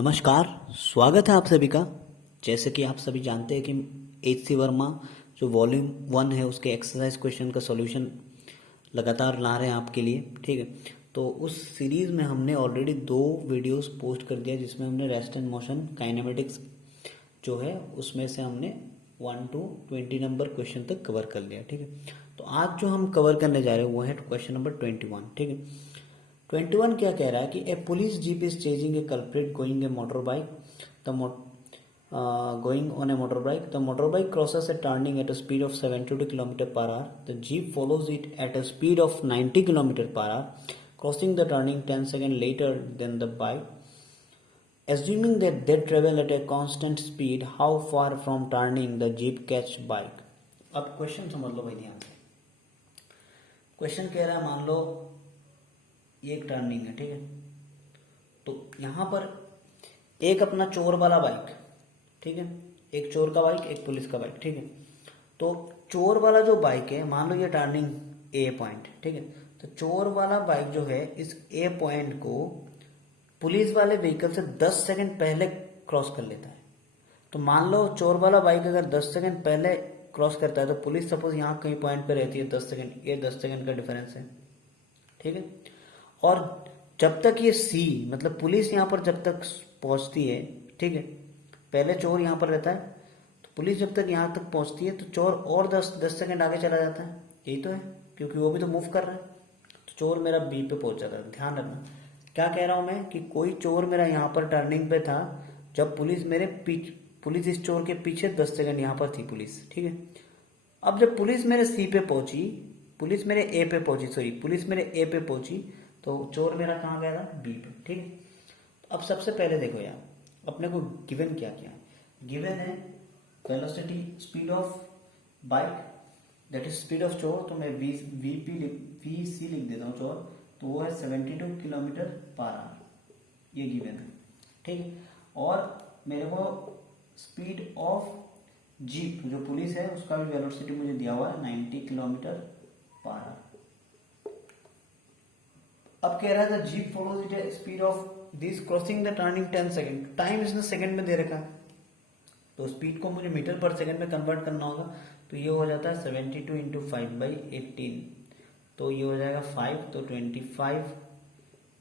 नमस्कार। स्वागत है आप सभी का। जैसे कि आप सभी जानते हैं कि एच.सी. वर्मा जो वॉल्यूम 1 है उसके एक्सरसाइज क्वेश्चन का सॉल्यूशन लगातार ला रहे हैं आपके लिए। ठीक है, तो उस सीरीज़ में हमने ऑलरेडी 2 वीडियोस पोस्ट कर दिया जिसमें हमने रेस्ट एंड मोशन काइनेमेटिक्स जो है उसमें से हमने 1 to 20 नंबर क्वेश्चन तक कवर कर लिया। ठीक है, तो आज जो हम कवर करने जा रहे हैं वो है क्वेश्चन नंबर 21। ठीक है, 21 क्या कह रहा है कि a police jeep is chasing a culprit going a motor bike the going on a motor bike the motor bike crosses a turning at a speed of 72 kilometre per hour the jeep follows it at a speed of 90 kilometre per hour crossing the turning 10 second later than the bike assuming that they travel at a constant speed how far from turning the jeep catch bike। अब question समझ लो भाई ध्यान से। Question कह रहा है मान लो ये एक टर्निंग है। ठीक है, तो यहां पर एक अपना चोर वाला बाइक, ठीक है, एक चोर का बाइक एक पुलिस का बाइक। ठीक है, तो चोर वाला जो बाइक है मान लो ये टर्निंग ए पॉइंट। ठीक है, तो चोर वाला बाइक जो है इस ए पॉइंट को पुलिस वाले व्हीकल से 10 सेकंड पहले क्रॉस कर लेता है। तो मान लो चोर वाला बाइक अगर 10 सेकंड पहले क्रॉस करता है तो पुलिस सपोज यहाँ कहीं पॉइंट पे रहती है 10 सेकंड, ये 10 सेकंड का डिफरेंस है। ठीक है, और जब तक ये सी मतलब पुलिस यहाँ पर जब तक पहुंचती है, ठीक है, पहले चोर यहाँ पर रहता है तो पुलिस जब तक यहाँ तक पहुंचती है तो चोर और 10 सेकंड आगे चला जाता है। यही तो है, क्योंकि वो भी तो मूव कर रहा है। तो चोर मेरा बी पे पहुंच जाता है। ध्यान रखना क्या कह रहा हूं मैं कि कोई चोर मेरा यहाँ पर टर्निंग पे था जब पुलिस इस चोर के पीछे 10 सेकंड यहाँ पर थी पुलिस। ठीक है, अब जब पुलिस मेरे सी पे पहुंची, पुलिस मेरे ए पे पहुंची, सॉरी पुलिस मेरे ए पे पहुंची तो चोर मेरा कहाँ गया था, बी पे। ठीक है, अब सबसे पहले देखो यार अपने को गिवन क्या किया, गिवन है velocity speed of bike that is speed of चोर, तो मैं वी सी लिख देता हूँ चोर, तो वो है 72 किलोमीटर पर आवर, ये गिवन है। ठीक है, और मेरे को स्पीड ऑफ जीप जो पुलिस है उसका भी वेलोसिटी मुझे दिया हुआ है 90 किलोमीटर पर आवर। अब कह रहा था jeep follows it speed of this crossing the turning 10 second, time इसने सेकंड में दे रखा है तो स्पीड को मुझे मीटर पर सेकंड में कन्वर्ट करना होगा। तो ये हो जाता है 72 इंटू 5/18, तो ये हो जाएगा 5, तो 25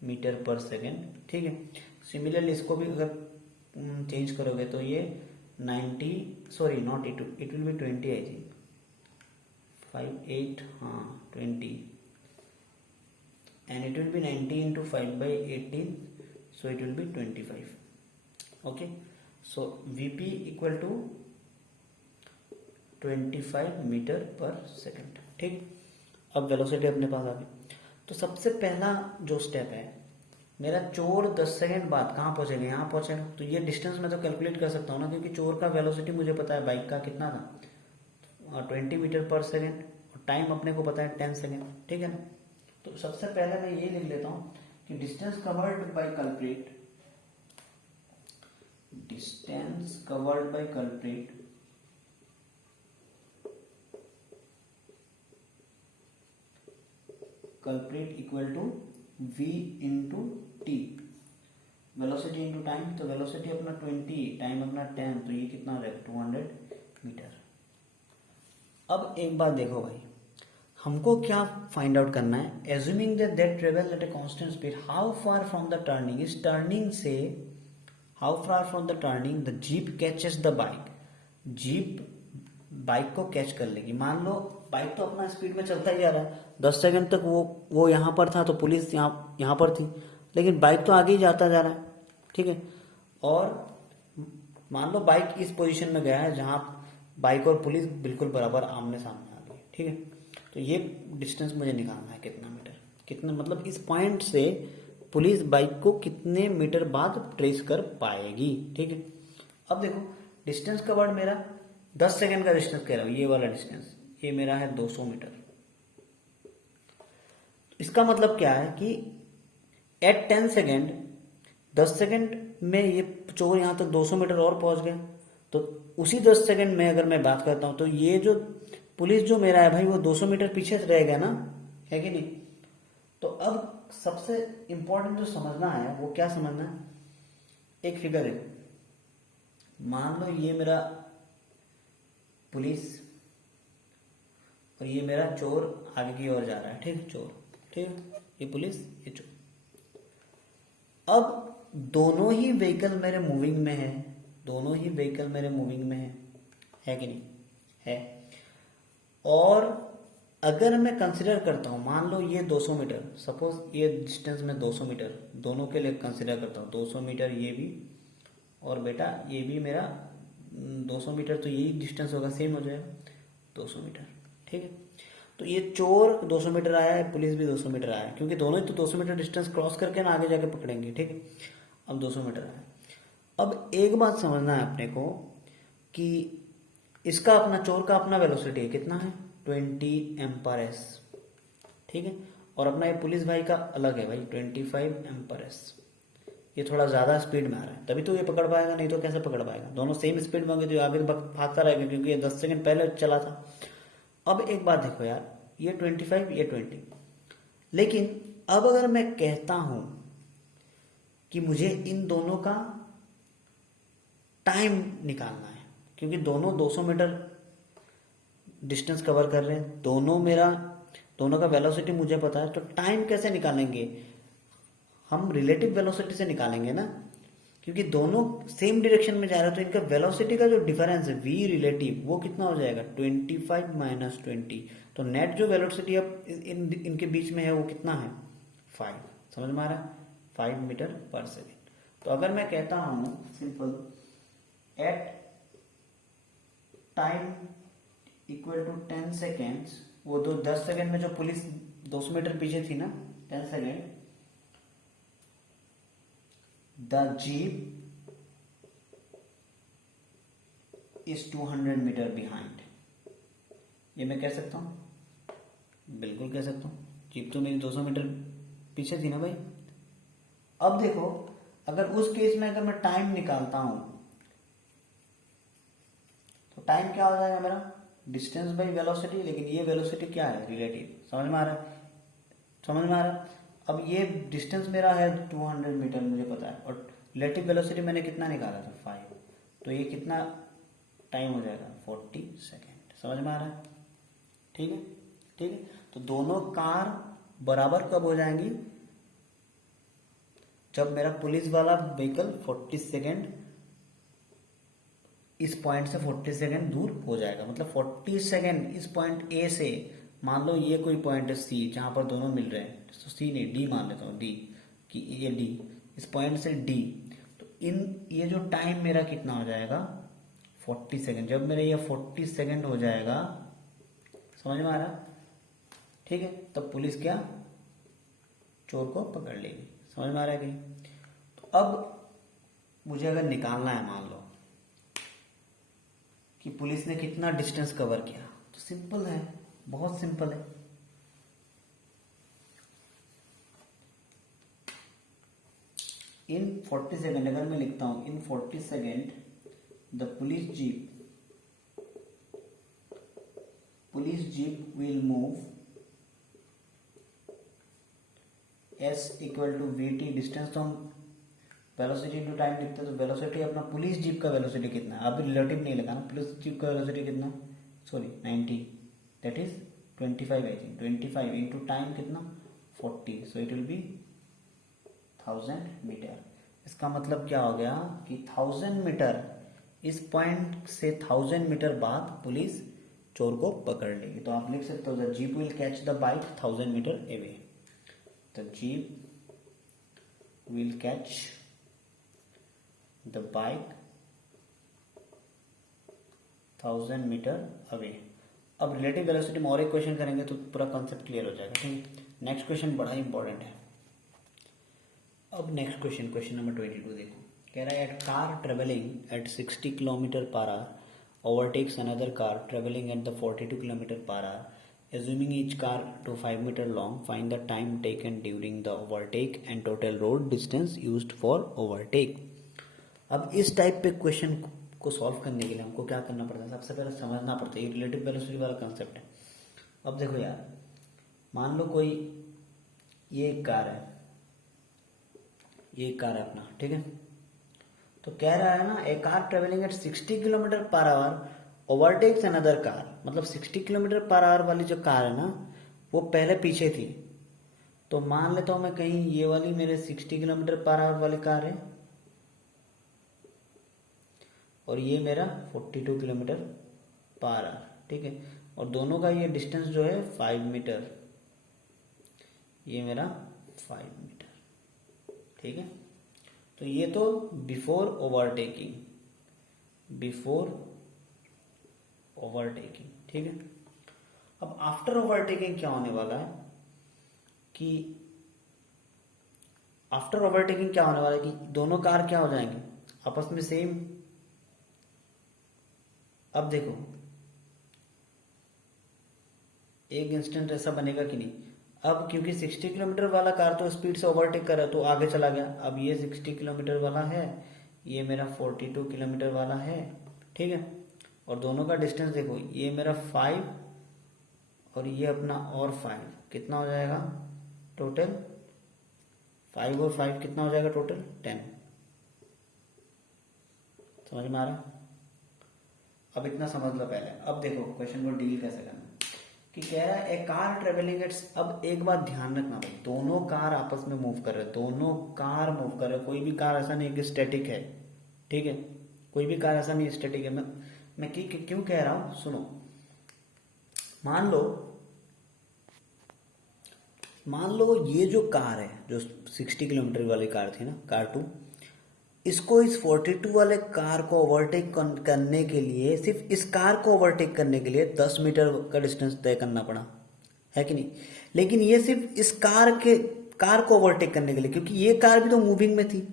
मीटर पर सेकेंड। ठीक है, सिमिलरली इसको भी अगर चेंज करोगे तो ये 90, sorry not it will B 20 I think, 5 8 हाँ 20 and it will be 90 into 5/18, so it will be 25. Okay, so Vp equal to 25 metre per second. ठीक, अब वेलोसिटी अपने पास आ गई। तो सबसे पहला जो स्टेप है मेरा चोर 10 सेकंड बाद कहाँ पहुंचेगा, यहाँ पहुंचेगा। तो ये डिस्टेंस मैं तो कैलकुलेट कर सकता हूँ ना, क्योंकि चोर का वेलोसिटी मुझे पता है बाइक का कितना था 20 मीटर पर सेकंड, और टाइम अपने को पता है 10 सेकंड। ठीक है ना, तो सबसे पहले मैं ये लिख लेता हूं कि distance covered by culprit, distance covered by culprit equal to v into T, velocity into time. तो वेलोसिटी अपना 20, टाइम अपना 10, तो ये कितना रहेगा 200 मीटर। अब एक बात देखो भाई, हमको क्या फाइंड आउट करना है, assuming that they travel eight a constant speed how far from the turning, इस टर्निंग से how far from the turning the jeep catches the bike, jeep bike को कैच कर लेगी। मान लो बाइक तो अपना स्पीड में चलता ही जा रहा है, 10 सेकंड तक वो यहाँ पर था तो पुलिस यहाँ पर थी, लेकिन बाइक तो आगे ही जाता जा रहा है। ठीक है, और मान लो बाइक इस पोजीशन में गया है जहां बाइक और पुलिस बिल्कुल बराबर आमने सामने आ गई। ठीक है, तो ये डिस्टेंस मुझे निकालना है कितना मीटर, कितना मतलब इस पॉइंट से पुलिस बाइक को कितने मीटर बाद ट्रेस कर पाएगी। ठीक है, अब देखो डिस्टेंस का वर्ड मेरा 10 सेकंड का डिस्टेंस कह रहा हूं, ये वाला डिस्टेंस ये मेरा है 200 मीटर। इसका मतलब क्या है कि एट 10 सेकेंड 10 सेकेंड में ये चोर यहां तक 200 मीटर और पहुंच गया, तो उसी 10 सेकेंड में अगर मैं बात करता हूं तो ये जो पुलिस जो मेरा है भाई वो 200 मीटर पीछे रहेगा ना, है कि नहीं। तो अब सबसे इंपॉर्टेंट जो समझना है वो क्या समझना है एक फिगर है, मान लो ये मेरा पुलिस और ये मेरा चोर आगे की ओर जा रहा है, ठीक है, चोर, ठीक है, ये पुलिस ये चोर। अब दोनों ही व्हीकल मेरे मूविंग में है, दोनों ही व्हीकल मेरे मूविंग में है कि नहीं है। और अगर मैं कंसिडर करता हूँ, मान लो ये 200 मीटर, सपोज ये डिस्टेंस में 200 मीटर दोनों के लिए कंसिडर करता हूँ, 200 मीटर ये भी और बेटा ये भी मेरा 200 मीटर, तो यही डिस्टेंस होगा, सेम हो जाएगा 200 मीटर, ठीक है। तो ये चोर 200 मीटर आया है, पुलिस भी 200 मीटर आया है, क्योंकि दोनों ही तो 200 मीटर डिस्टेंस क्रॉस करके ना आगे जाके पकड़ेंगे, ठीक है। अब 200 मीटर आया। अब एक बात समझना है अपने को कि इसका अपना, चोर का अपना वेलोसिटी कितना है, 20 एम्पर/s, ठीक है। और अपना ये पुलिस भाई का अलग है भाई, 25 एम्पर/s। ये थोड़ा ज़्यादा स्पीड में आ रहा है, तभी तो ये पकड़ पाएगा, नहीं तो कैसे पकड़ पाएगा। दोनों सेम स्पीड में होंगे तो आगे भागता रहेगा, क्योंकि ये 10 सेकंड पहले चला था। अब एक बात देखो यार, ये 25 ये 20, लेकिन अब अगर मैं कहता हूं कि मुझे इन दोनों का टाइम निकालना है, क्योंकि दोनों 200 मीटर डिस्टेंस कवर कर रहे हैं, दोनों का वेलोसिटी मुझे पता है, तो टाइम कैसे निकालेंगे, हम रिलेटिव वेलोसिटी से निकालेंगे ना, क्योंकि दोनों सेम डायरेक्शन में जा रहे हैं, तो इनका वेलोसिटी का जो डिफरेंस है v रिलेटिव वो कितना हो जाएगा, 25 - 20। तो नेट जो वेलोसिटी अब इनके बीच में है वो कितना है, 5। समझ में आ रहा है, 5 मीटर/सेकेंड। तो अगर मैं कहता हूं simple, at time equal to 10 seconds, वो तो 10 सेकेंड में जो पुलिस 200 मीटर पीछे थी ना, 10 second, the jeep is 200 metre behind. ये मैं कह सकता हूं, बिल्कुल कह सकता हूं, जीप तो मेरी 200 मीटर पीछे थी ना भाई। अब देखो, अगर उस केस में अगर मैं टाइम निकालता हूं, तो टाइम क्या हो जाएगा मेरा, डिस्टेंस बाई वेलोसिटी, लेकिन ये वेलोसिटी क्या है, रिलेटिव। समझ में आ रहा है, समझ में आ रहा है। अब ये डिस्टेंस मेरा है 200 मीटर, मुझे पता है, और रिलेटिव वेलोसिटी मैंने कितना निकाला था, 5। तो ये कितना टाइम हो जाएगा, 40 सेकेंड। समझ में आ रहा है, ठीक है, ठीक है। तो दोनों कार बराबर कब हो जाएंगी, जब मेरा पुलिस वाला व्हीकल 40 सेकेंड इस पॉइंट से 40 सेकेंड दूर हो जाएगा। मतलब 40 सेकेंड इस पॉइंट ए से, मान लो ये कोई पॉइंट है सी जहां पर दोनों मिल रहे हैं, तो सी नहीं डी मान लेता हूँ, डी कि ये डी, इस पॉइंट से डी, तो ये जो टाइम मेरा कितना हो जाएगा, 40 सेकेंड। जब मेरा ये 40 सेकेंड हो जाएगा, समझ में आ रहा, ठीक है, तब पुलिस क्या, चोर को पकड़ लेगी। समझ में आ रहा है कि, तो अब मुझे अगर निकालना है, मान लो कि पुलिस ने कितना डिस्टेंस कवर किया, तो सिंपल है, बहुत सिंपल है। इन 40 सेकेंड अगर मैं लिखता हूं, in 40 second the police jeep will move s equal to vt, distance तो हम वेलोसिटी इंटू टाइम लिखते हैं, तो वेलोसिटी अपना पुलिस जीप का वेलोसिटी कितना है, अभी रिलेटिव नहीं लगाना, पुलिस जीप का वेलोसिटी कितना, sorry 90, that is 25 I think, 25 into time कितना, 40, so it will be 1000 metre. इसका मतलब क्या हो गया कि 1000 मीटर, इस पॉइंट से 1000 मीटर बाद पुलिस चोर को पकड़ लेगी। तो आप लिख सकते हो, the jeep will catch the bike 1000 metre away, the jeep will catch the bike 1000 metre away. अब रिलेटिव वेलोसिटी में और एक क्वेश्चन करेंगे तो पूरा कॉन्सेप्ट क्लियर हो जाएगा, ठीक है। नेक्स्ट क्वेश्चन बड़ा इंपॉर्टेंट है। अब नेक्स्ट क्वेश्चन नंबर 22 देखो, कह रहा है at car travelling at 60 km/h overtakes another car traveling at the 42 km/h, assuming each car to 5 meter long, find the time taken during the overtake and total road distance used for overtake। अब इस type पे question को solve करने के लिए हमको क्या करना पड़ता है, सबसे पहले समझना पड़ता है, ये रिलेटिव वेलोसिटी वाला कंसेप्ट है। अब देखो यार, मान लो कोई ये एक कार है, ये एक कार है अपना, ठीक है, तो कह रहा है ना, a car travelling at 60 kilometre per hour overtakes another car, मतलब 60 किलोमीटर पर आवर वाली जो कार है ना वो पहले पीछे थी। तो मान लेता हूं मैं कहीं ये वाली मेरे 60 किलोमीटर पर आवर वाली कार है और ये मेरा 42 किलोमीटर पर आवर, ठीक है। और दोनों का ये डिस्टेंस जो है 5 मीटर, ये मेरा 5 मीटर, ठीक है। तो ये तो बिफोर ओवरटेकिंग, बिफोर ओवरटेकिंग, ठीक है। अब आफ्टर ओवरटेकिंग क्या होने वाला है कि आफ्टर ओवरटेकिंग क्या होने वाला है कि दोनों कार क्या हो जाएंगे आपस में सेम। अब देखो एक इंस्टेंट ऐसा बनेगा कि नहीं, अब क्योंकि 60 किलोमीटर वाला कार तो स्पीड से ओवरटेक कर रहा है तो आगे चला गया। अब ये 60 किलोमीटर वाला है, ये मेरा 42 किलोमीटर वाला है, ठीक है। और दोनों का डिस्टेंस देखो, ये मेरा 5 और ये अपना और 5, कितना हो जाएगा टोटल, 5 और 5 कितना हो जाएगा टोटल 10। समझ में आ रहा? अब इतना समझ लो पहले। अब देखो क्वेश्चन को डील कैसे करना कि कह रहा है ए कार ट्रेवलिंग एट, अब एक बात ध्यान रखना भाई, दोनों कार आपस में मूव कर रहे हैं, दोनों कार मूव कर रहे हैं, कोई भी कार ऐसा नहीं है कि स्टैटिक है, ठीक है। कोई भी कार ऐसा नहीं स्टैटिक है। मैं क्यों कह रहा हूं सुनो। मान लो ये जो कार है जो 60 किलोमीटर वाली कार थी ना, कार 2, इसको इस 42 वाले कार को ओवरटेक करने के लिए, सिर्फ इस कार को ओवरटेक करने के लिए 10 मीटर का डिस्टेंस तय करना पड़ा, है कि नहीं। लेकिन ये सिर्फ इस कार को ओवरटेक करने के लिए, क्योंकि ये कार भी तो मूविंग में थी।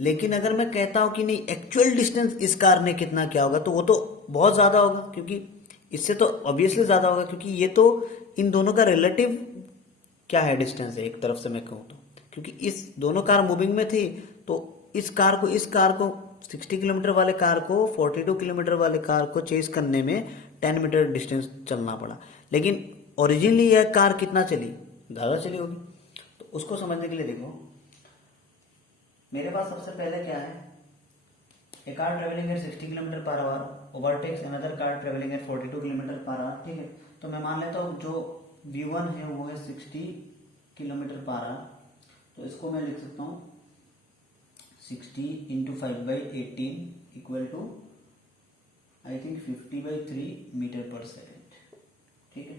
लेकिन अगर मैं कहता हूं कि नहीं एक्चुअल डिस्टेंस इस कार ने कितना क्या होगा, तो वो तो बहुत ज्यादा होगा, क्योंकि इससे तो ऑब्वियसली ज्यादा होगा, क्योंकि ये तो इन दोनों का रिलेटिव क्या है डिस्टेंस है, एक तरफ से मैं कहूँ तो, क्योंकि इस दोनों कार मूविंग में थी तो इस कार को 60 किलोमीटर वाले कार को 42 किलोमीटर वाले कार को चेस करने में 10 मीटर डिस्टेंस चलना पड़ा। लेकिन ओरिजिनली यह कार कितना चली, ज्यादा चली होगी। तो उसको समझने के लिए देखो, मेरे पास सबसे पहले क्या है, a car travelling at 60 kilometre per hour overtakes another car travelling at 42 kilometre per hour, ठीक है। तो मैं मान लेता हूँ जो V1 है वो है 60 किलोमीटर पर आवर, तो इसको मैं लिख सकता हूँ 60 into 5/18 equal to I think 50/3 metre per second, ठीक है।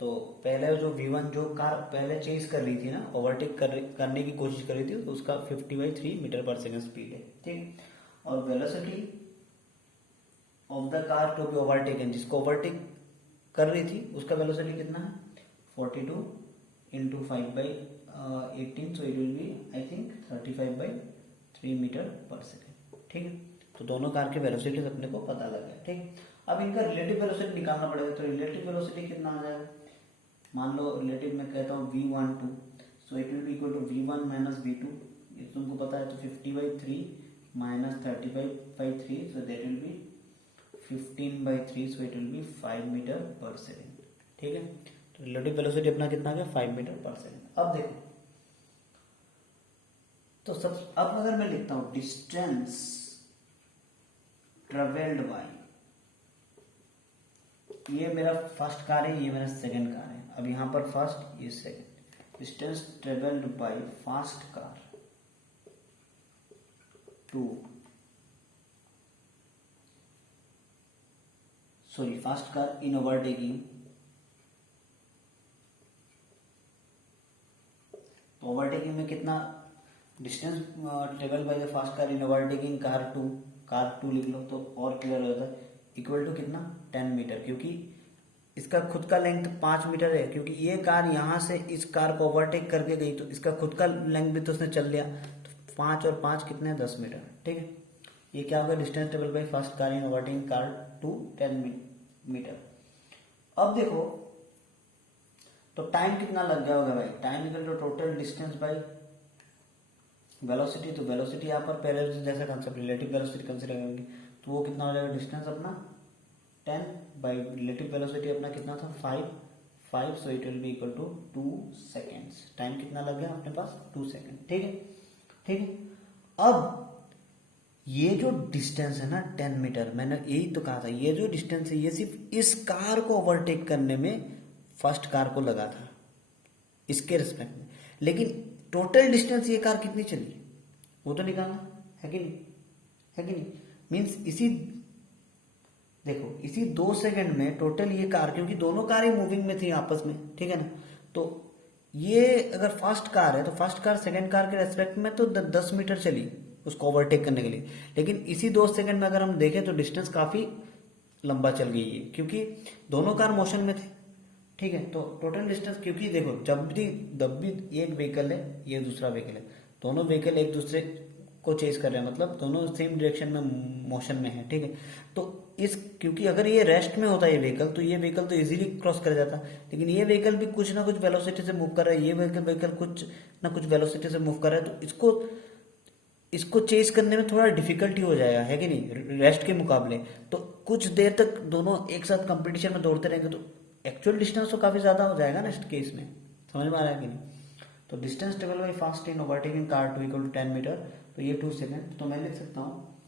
तो पहले जो V1 जो कार पहले चेज कर रही थी ना, ओवरटेक करने की कोशिश कर रही थी, तो उसका 50/3 मीटर पर सेकेंड स्पीड है, ठीक है। और velocity of the car to be overtaken, जिसको ओवरटेक कर रही थी उसका वेलोसिटी कितना है 42 into 5/18, so it will be I think 35/3 metre per second, ठीक है। तो दोनों कार के वेलोसिटी अपने को पता लग गया, ठीक। अब इनका रिलेटिव वेलोसिटी निकालना पड़ेगा, तो रिलेटिव वेलोसिटी कितना आ जाएगा, मान लो रिलेटिव में कहता हूँ V12, so it will be equal to V1 minus V2, ये तुमको पता है। तो 50/3 minus 35/3, so that will be 15/3, so it will be 5 metre per second, ठीक है। तो रिलेटिव वेलोसिटी अपना कितना आ गया 5 मीटर पर सेकेंड। अब देखो तो अब अगर मैं लिखता हूं डिस्टेंस ट्रेवल्ड बाय, ये मेरा फर्स्ट कार है, ये मेरा सेकंड कार है। अब यहां पर फर्स्ट, ये second, distance travelled by fast car to, sorry fast car in overtaking, तो ओवरटेकिंग में कितना distance travel by the fast car in overtaking car to लिख लो तो और क्लियर हो जाता है। इक्वल टू कितना 10 मीटर, क्योंकि इसका खुद का लेंथ 5 मीटर है, क्योंकि ये कार यहां से इस कार को ओवरटेक करके गई तो इसका खुद का लेंथ भी तो उसने चल लिया, तो 5 और 5 कितने 10 मीटर, ठीक है। ये क्या होगा distance travel by fast car in overtaking car to 10 metre. अब देखो तो टाइम कितना लग गया होगा भाई, time equal to total distance by velocity. तो वेलोसिटी यहाँ पर पहले जैसा कंसेप्ट रिलेटिव वेलोसिटी कंसिडर करेंगे, तो वो कितना हो जाएगा डिस्टेंस अपना 10 बाई रिलेटिव वेलोसिटी अपना कितना था 5, so it will be equal to 2 seconds. Time कितना लग गया अपने पास 2 सेकेंड, ठीक है, ठीक है। अब ये जो डिस्टेंस है ना 10 मीटर, मैंने यही तो कहा था, ये जो डिस्टेंस है ये सिर्फ इस कार को ओवरटेक करने में फर्स्ट कार को लगा था, इसके रिस्पेक्ट में। लेकिन टोटल डिस्टेंस ये कार कितनी चली वो तो निकालना है कि नहीं, है कि नहीं। मीन्स इसी, देखो इसी 2 सेकंड में टोटल ये कार, क्योंकि दोनों कार ही मूविंग में थी आपस में, ठीक है ना, तो ये अगर फर्स्ट कार है तो फर्स्ट कार सेकंड कार के रेस्पेक्ट में तो 10 मीटर चली उसको ओवरटेक करने के लिए। लेकिन इसी 2 सेकंड में अगर हम देखें तो डिस्टेंस काफी लंबा चल गई है, क्योंकि दोनों कार मोशन में थे, ठीक है। तो टोटल डिस्टेंस, क्योंकि देखो जब भी एक व्हीकल है ये दूसरा व्हीकल है, दोनों व्हीकल एक दूसरे को चेज कर रहे हैं, मतलब दोनों सेम डायरेक्शन में मोशन में है, ठीक है। तो इस, क्योंकि अगर ये रेस्ट में होता ये व्हीकल तो ये व्हीकल तो इजीली क्रॉस कर जाता, लेकिन ये व्हीकल भी कुछ ना कुछ वेलोसिटी से मूव कर रहा है, ये व्हीकल कुछ ना कुछ वेलोसिटी से मूव कर रहा है, तो इसको चेज करने में थोड़ा डिफिकल्टी हो जाएगा, है कि नहीं, रेस्ट के मुकाबले। तो कुछ देर तक दोनों एक साथ कंपटीशन में दौड़ते रहेंगे तो एक्चुअल डिस्टेंस तो काफी ज्यादा हो जाएगा ना इस केस में, समझ में आ रहा है कि नहीं। तो distance travel by fast in overtaking car 2 = 10 metre, तो ये 2 सेकेंड, तो मैं लिख सकता हूँ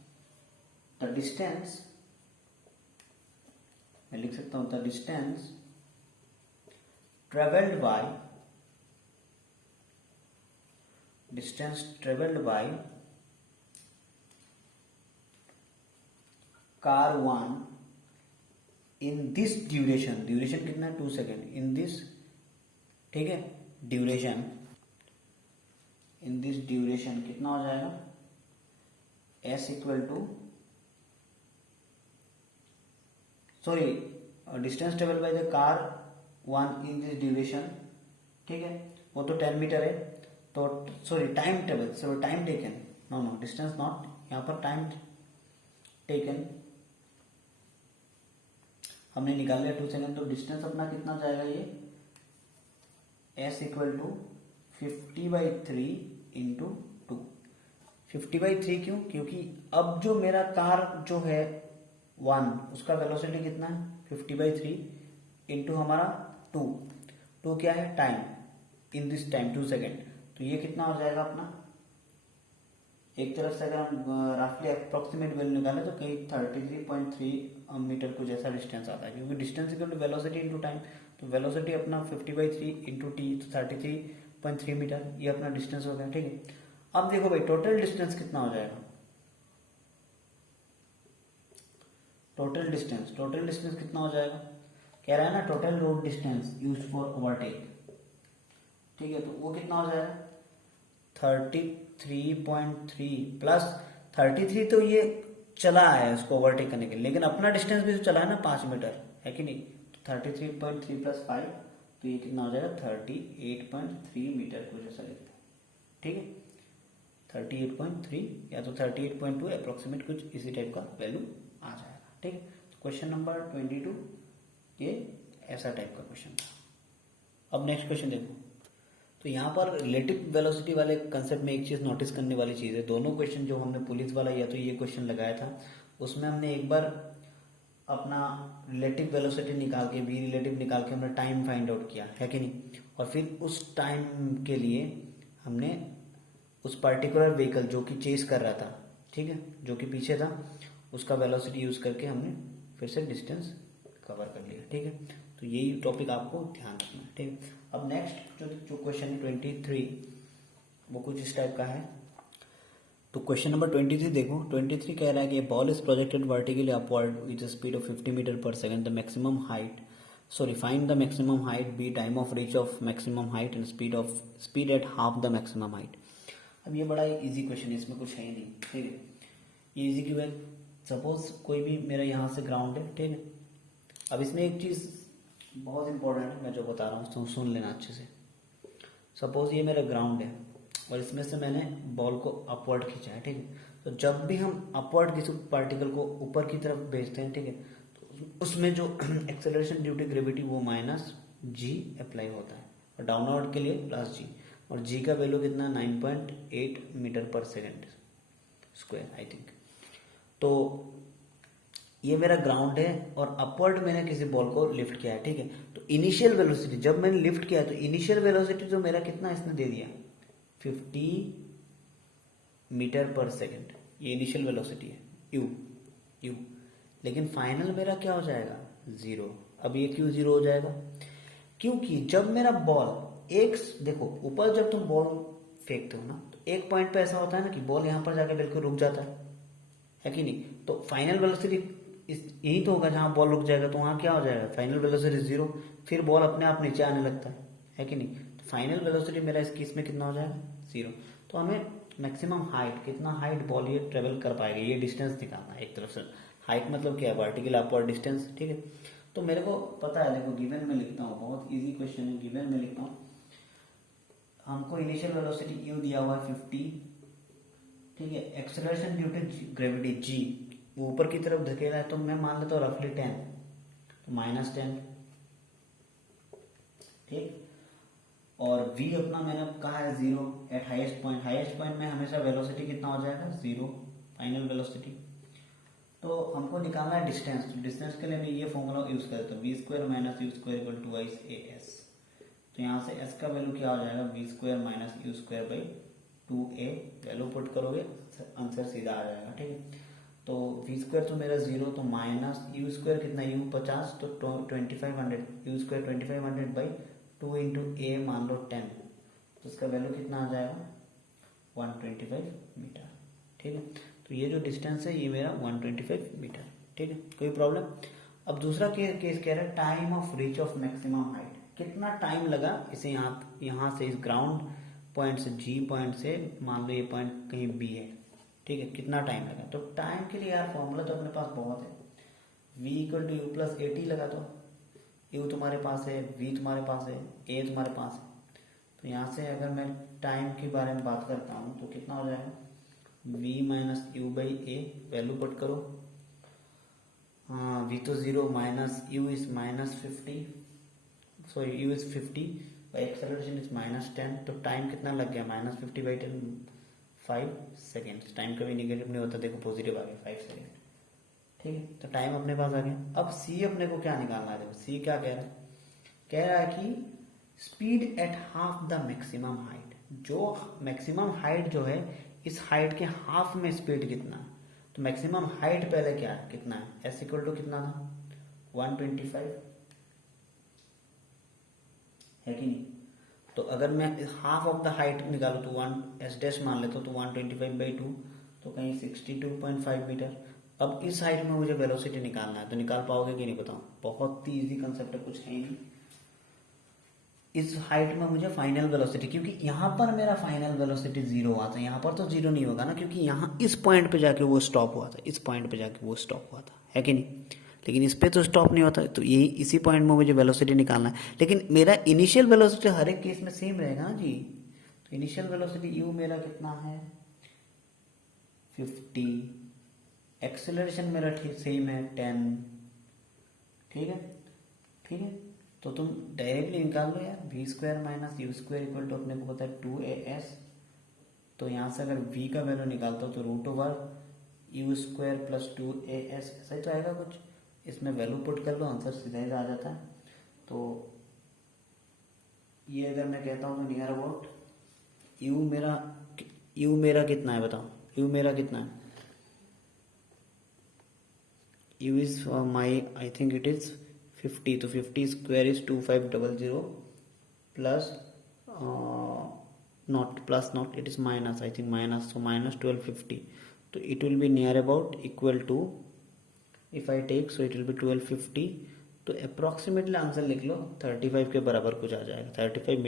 द डिस्टेंस, मैं लिख सकता हूँ the distance travelled by car 1 in this duration कितना है 2 सेकेंड, इन दिस, ठीक है, ड्यूरेशन, इन दिस ड्यूरेशन कितना हो जाएगा, S equal to, sorry, distance travel by the car 1 in this duration, ठीक है, वो तो 10 मीटर है, तो sorry time travel, sorry time taken, no distance not, यहाँ पर टाइम टेकन हमने निकाल लिया 2 सेकेंड, तो डिस्टेंस अपना कितना जाएगा ये S इक्वल टू 50/3 इंटू 2। 50/3 क्यों, क्योंकि अब जो मेरा कार जो है 1 उसका वेलोसिटी कितना है 50/3 इंटू हमारा 2 क्या है time, in this time 2 second, तो ये कितना हो जाएगा अपना, एक तरफ से अगर हम रफली अप्रोक्सीमेट वैल्यू निकालें तो कहीं 33.3 मीटर कुछ ऐसा डिस्टेंस आता है, क्योंकि distance equal to velocity into time, तो वेलोसिटी अपना 50/3 इंटू टी, तो 33.3 मीटर, ये अपना डिस्टेंस हो गया, ठीक है। अब देखो भाई टोटल डिस्टेंस कितना हो जाएगा, टोटल डिस्टेंस कितना हो जाएगा, कह रहा है ना total road distance used for overtake, ठीक है, तो वो कितना हो जाएगा 33.3 प्लस 33, तो ये चला है उसको ओवरटेक करने के लिए, लेकिन अपना डिस्टेंस भी तो चला है ना 5 मीटर, है कि नहीं, तो 33.3 प्लस 5, तो ये कितना हो जाएगा 38.3 मीटर कुछ ऐसा लिखते हैं, ठीक है, 38.3 या तो 38.2 अप्रोक्सीमेट कुछ इसी टाइप का वैल्यू आ जाएगा, ठीक है। तो क्वेश्चन नंबर 22 ये ऐसा टाइप का क्वेश्चन था। अब नेक्स्ट क्वेश्चन देखो, तो यहाँ पर रिलेटिव वेलोसिटी वाले कंसेप्ट में एक चीज नोटिस करने वाली चीज है, दोनों क्वेश्चन जो हमने पुलिस वाला या तो ये क्वेश्चन लगाया था उसमें हमने एक बार अपना रिलेटिव वेलोसिटी निकाल के, v रिलेटिव निकाल के हमने टाइम फाइंड आउट किया, है कि नहीं, और फिर उस टाइम के लिए हमने उस पर्टिकुलर व्हीकल जो कि चेस कर रहा था, ठीक है, जो कि पीछे था, उसका वेलोसिटी यूज करके हमने फिर से डिस्टेंस कवर कर लिया, ठीक है। तो यही टॉपिक आपको ध्यान रखना है, ठीक है। अब नेक्स्ट जो क्वेश्चन है 23 वो कुछ इस टाइप का है। तो क्वेश्चन नंबर 23 देखो, 23 कह रहा है कि ball is projected vertically upward with a speed of 50 metre per second, the maximum height, sorry find the maximum height B time of reach of maximum height and speed at half the maximum height. अब ये बड़ा easy question है, इसमें कुछ है ही नहीं, ठीक है। ये इजी क्यों है, सपोज कोई भी मेरा यहाँ से ग्राउंड है, ठीक है। अब इसमें एक चीज बहुत इंपॉर्टेंट है, मैं जो बता रहा हूँ सुन लेना अच्छे से। सपोज ये मेरा ग्राउंड है और इसमें से मैंने बॉल को अपवर्ड खींचा है, ठीक है। तो जब भी हम अपवर्ड किसी पार्टिकल को ऊपर की तरफ भेजते हैं, ठीक है, तो उसमें जो एक्सेलरेशन ड्यू टू ग्रेविटी वो -g अप्लाई होता है, और डाउनवर्ड के लिए +g, और g का वैल्यू कितना 9.8 metre per second square I think. तो ये मेरा ग्राउंड है और अपवर्ड मैंने किसी बॉल को लिफ्ट किया है, ठीक है। तो इनिशियल वेलोसिटी जब मैंने लिफ्ट किया तो इनिशियल वेलोसिटी तो मेरा कितना इसने दे दिया 50 मीटर पर सेकेंड, ये इनिशियल वेलोसिटी है यू यू, लेकिन फाइनल मेरा क्या हो जाएगा, जीरो। अब ये क्यों जीरो हो जाएगा, क्योंकि जब मेरा बॉल एक, देखो ऊपर जब तुम बॉल फेंकते हो ना तो एक पॉइंट पे ऐसा होता है ना कि बॉल यहाँ पर जाके बिल्कुल रुक जाता है कि नहीं। तो फाइनल वेलोसिटी यही तो होगा, जहाँ बॉल रुक जाएगा तो वहाँ क्या हो जाएगा, फाइनल वेलोसिटी जीरो, फिर बॉल अपने आप नीचे आने लगता है कि नहीं। तो फाइनल वेलोसिटी मेरा इस केस में कितना हो जाएगा, जीरो। तो हमें मैक्सिमम हाइट, कितना हाइट बॉल ये ट्रेवल कर पाएगा, ये डिस्टेंस निकालना है। एक तरफ से हाइट मतलब क्या है, वर्टिकल अपवर्ड डिस्टेंस, ठीक है। तो मेरे को पता है, देखो गिवन में लिखता हूँ, बहुत इजी क्वेश्चन है, गिवन में लिखता हूँ। हमको इनिशियल वेलोसिटी यू दिया हुआ है 50, ठीक है। Acceleration due to gravity G, वो ऊपर की तरफ धकेला है, तो मैं मान लेता हूँ रफली 10, तो -10, ठीक। और v अपना मैंने कहा है zero eight highest point, highest point में हमेशा वेलोसिटी कितना हो जाएगा, जीरो, फाइनल वेलोसिटी। तो हमको निकालना है डिस्टेंस, तो डिस्टेंस के लिए मैं ये फॉर्मूला यूज करता हूँ, v² - u² equal to vice as। तो यहाँ से s का वैल्यू क्या हो जाएगा, v² - u² by 2a, value put करोगे आंसर सीधा आ जाएगा, ठीक है। तो v² तो मेरा जीरो, तो माइनस u² कितना, u 50, तो 2500, u² 2500 बाई 2 इंटू ए मान लो 10, तो इसका वैल्यू कितना आ जाएगा, 125 मीटर, ठीक है। तो ये जो डिस्टेंस है ये मेरा 125 मीटर, ठीक है, कोई प्रॉब्लम। अब दूसरा केस कह रहा है time of reach of maximum height, कितना टाइम लगा इसे यहाँ से इस ग्राउंड पॉइंट से, जी पॉइंट से, मान लो ये पॉइंट कहीं बी है, ठीक है, कितना टाइम लगा। तो टाइम के लिए यार फॉर्मूला तो अपने पास बहुत है, v equal to u plus a t लगा दो, यू तुम्हारे पास है, v तुम्हारे पास है, ए तुम्हारे पास है। तो यहाँ से अगर मैं टाइम के बारे में बात करता हूँ तो कितना हो जाएगा, v minus u by A, value put करो, हाँ v तो zero, minus you is -50, sorry you is 50 by acceleration is -10, तो टाइम कितना लग गया, -50 बाई 10, 5 सेकेंड। टाइम कभी निगेटिव नहीं होता, देखो पॉजिटिव आ गया 5 सेकेंड, ठीक है। तो टाइम अपने पास आ गया। अब सी अपने को क्या निकालना है, देखो सी क्या कह रहा है, कह रहा है कि speed at half the maximum height, जो मैक्सिमम हाइट जो है इस हाइट के हाफ में स्पीड कितना है। तो मैक्सिमम हाइट पहले क्या है, कितना है, एस इक्वल टू कितना था, 125 है कि नहीं। तो अगर मैं हाफ ऑफ द हाइट निकालू तो 1 एस डैश मान लेता हूँ, तो 125 बाई 2, तो कहीं 62.5 मीटर। अब इस हाइट में मुझे वेलोसिटी निकालना है, तो निकाल पाओगे कि नहीं बताओ, बहुत ही इजी कंसेप्ट है, कुछ है ही नहीं। इस हाइट में मुझे फाइनल वेलोसिटी, क्योंकि यहाँ पर मेरा फाइनल वेलोसिटी जीरो हुआ था, यहाँ पर तो जीरो नहीं होगा ना, क्योंकि यहाँ इस पॉइंट पे जाके वो स्टॉप हुआ था, इस पॉइंट पे जाके वो स्टॉप हुआ था, है कि नहीं। लेकिन इस पे तो स्टॉप नहीं होता, तो यही इसी पॉइंट में मुझे वेलोसिटी निकालना है। लेकिन मेरा इनिशियल वेलोसिटी हर एक केस में सेम रहेगा ना जी। तो इनिशियल वेलोसिटी यू मेरा कितना है, 50, एक्सेलरेशन मेरा सेम है 10, ठीक है, ठीक है। तो तुम डायरेक्टली निकाल लो यार, v² - u² इक्वल टू अपने को पता है 2as। तो यहाँ से अगर v का वैल्यू निकालता हो तो √u² प्लस 2as, ऐसा ही तो आएगा कुछ। इसमें वैल्यू पुट कर लो, आंसर सीधा ही आ जाता है। तो ये अगर मैं कहता हूँ तो नियर अबाउट u मेरा कितना है बताओ, u मेरा कितना है, u is my, I think it is 50, तो 50 square is 2500 plus not it is minus, I think minus, so -1250, तो it will be near about equal to, if I take, so it will be 1250, तो approximately answer लिख लो 35 के बराबर कुछ आ जाएगा, 35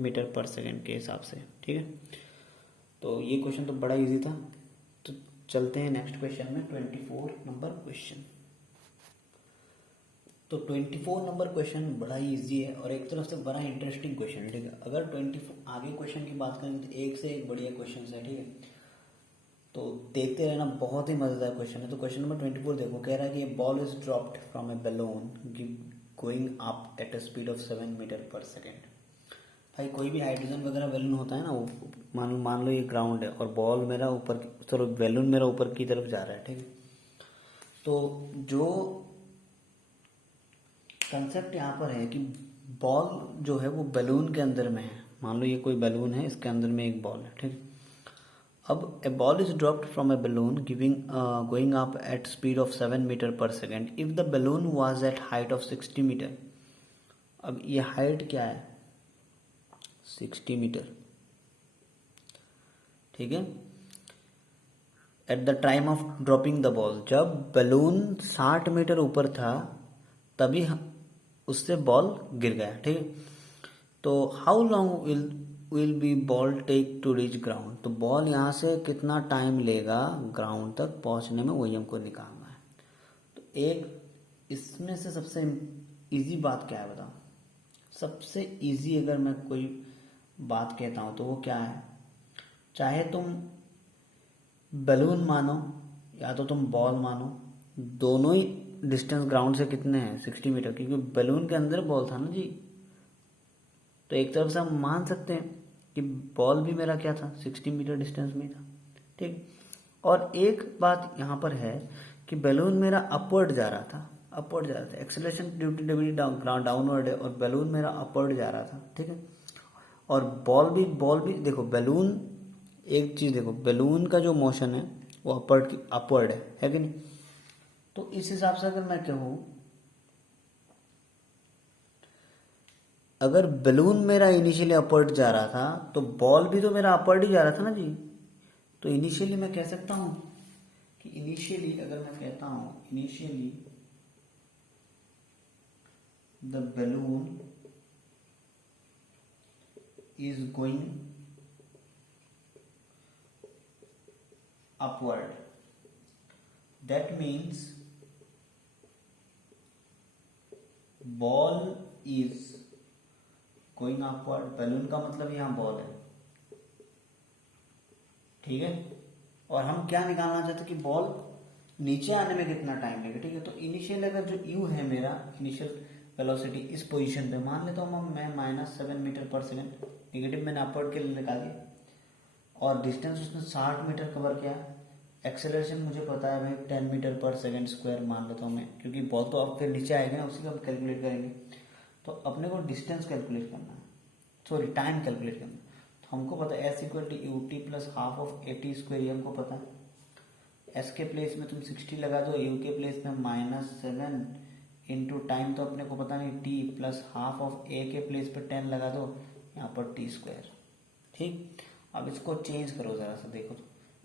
metre per second के हिसाब से, ठीक है। तो ये क्वेश्चन तो बड़ा इजी था। तो चलते हैं नेक्स्ट क्वेश्चन में, 24 नंबर क्वेश्चन। तो 24 नंबर क्वेश्चन बड़ा ही इजी है और एक तरफ से बड़ा इंटरेस्टिंग क्वेश्चन है, ठीक है। अगर 24 आगे क्वेश्चन की बात करें तो एक से एक बढ़िया क्वेश्चन है, ठीक है। तो देखते रहना, बहुत ही मजेदार क्वेश्चन है। तो क्वेश्चन नंबर 24 देखो, कह रहा है कि ball is dropped from a balloon going up at a speed of 7 metre per second. भाई कोई भी हाइड्रोजन वगैरह बैलून होता है ना, वो मान लो ये ग्राउंड है और बॉल मेरा ऊपर, चलो बैलून मेरा ऊपर की तरफ जा रहा है, ठीक है। तो जो कंसेप्ट यहाँ पर है कि बॉल जो है वो बैलून के अंदर में है, मान लो ये कोई बैलून है, इसके अंदर में एक बॉल है, ठीक है। अब a ball is dropped from a balloon going up at speed of 7 meter per second if the balloon was at height of 60 meter. अब ये हाइट क्या है? 60 मीटर, ठीक है. At the time of dropping the ball, जब balloon 60 metre ऊपर था तभी उससे बॉल गिर गया, ठीक है. तो how long will be ball take to reach ground. तो बॉल यहाँ से कितना टाइम लेगा ग्राउंड तक पहुँचने में, वही हमको निकालना है. तो एक इसमें से सबसे इजी बात क्या है बताओ? सबसे इजी अगर मैं कोई बात कहता हूँ तो वो क्या है? चाहे तुम बलून मानो या तो तुम बॉल मानो, दोनों ही डिस्टेंस ग्राउंड से कितने हैं? 60 मीटर, क्योंकि बलून के अंदर बॉल था ना जी. तो एक तरफ से हम मान सकते हैं कि बॉल भी मेरा क्या था? 60 मीटर डिस्टेंस में था, ठीक. और एक बात यहाँ पर है कि बलून मेरा अपवर्ड जा रहा था, acceleration due to gravity downward है और बलून मेरा अपवर्ड जा रहा था, ठीक है. और बॉल भी देखो, बलून एक चीज देखो, बलून का जो मोशन है वो अपवर्ड है कि नहीं. तो इस हिसाब से अगर मैं कहूँ, अगर बलून मेरा इनिशियली अपवर्ड जा रहा था तो बॉल भी तो मेरा अपवर्ड ही जा रहा था ना जी. तो इनिशियली मैं कह सकता हूँ कि इनिशियली अगर मैं कहता हूँ initially the balloon is going upward, that means ball is going upward. Balloon का मतलब यहाँ बॉल है, ठीक है. और हम क्या निकालना चाहते कि बॉल नीचे आने में कितना टाइम लगेगा, ठीक है. तो इनिशियल अगर जो यू है मेरा इनिशियल वेलोसिटी इस पोजीशन पे मान लेता हूँ मैं -7 मीटर पर सेकेंड, नेगेटिव मैंने अपवर्ड के लिए निकाली, और डिस्टेंस उसने 60 मीटर कवर किया. एक्सेलरेशन मुझे पता है भाई 10 मीटर पर सेकेंड स्क्वायर मान लेता हूँ मैं, क्योंकि बॉल तो अब फिर नीचे आएगा ना, उसी का हम कैलकुलेट करेंगे. तो अपने को डिस्टेंस कैलकुलेट करना है, सॉरी टाइम कैलकुलेट करना है. तो हमको पता है S equal to u t plus half of a t square, ये हमको पता है. S के प्लेस में तुम 60 लगा दो, U के प्लेस में -7 इंटू टाइम तो अपने को पता नहीं T plus half of A के प्लेस पे 10 लगा दो, यहाँ पर टी स्क्वायर, ठीक. अब इसको चेंज करो जरा सा, देखो तो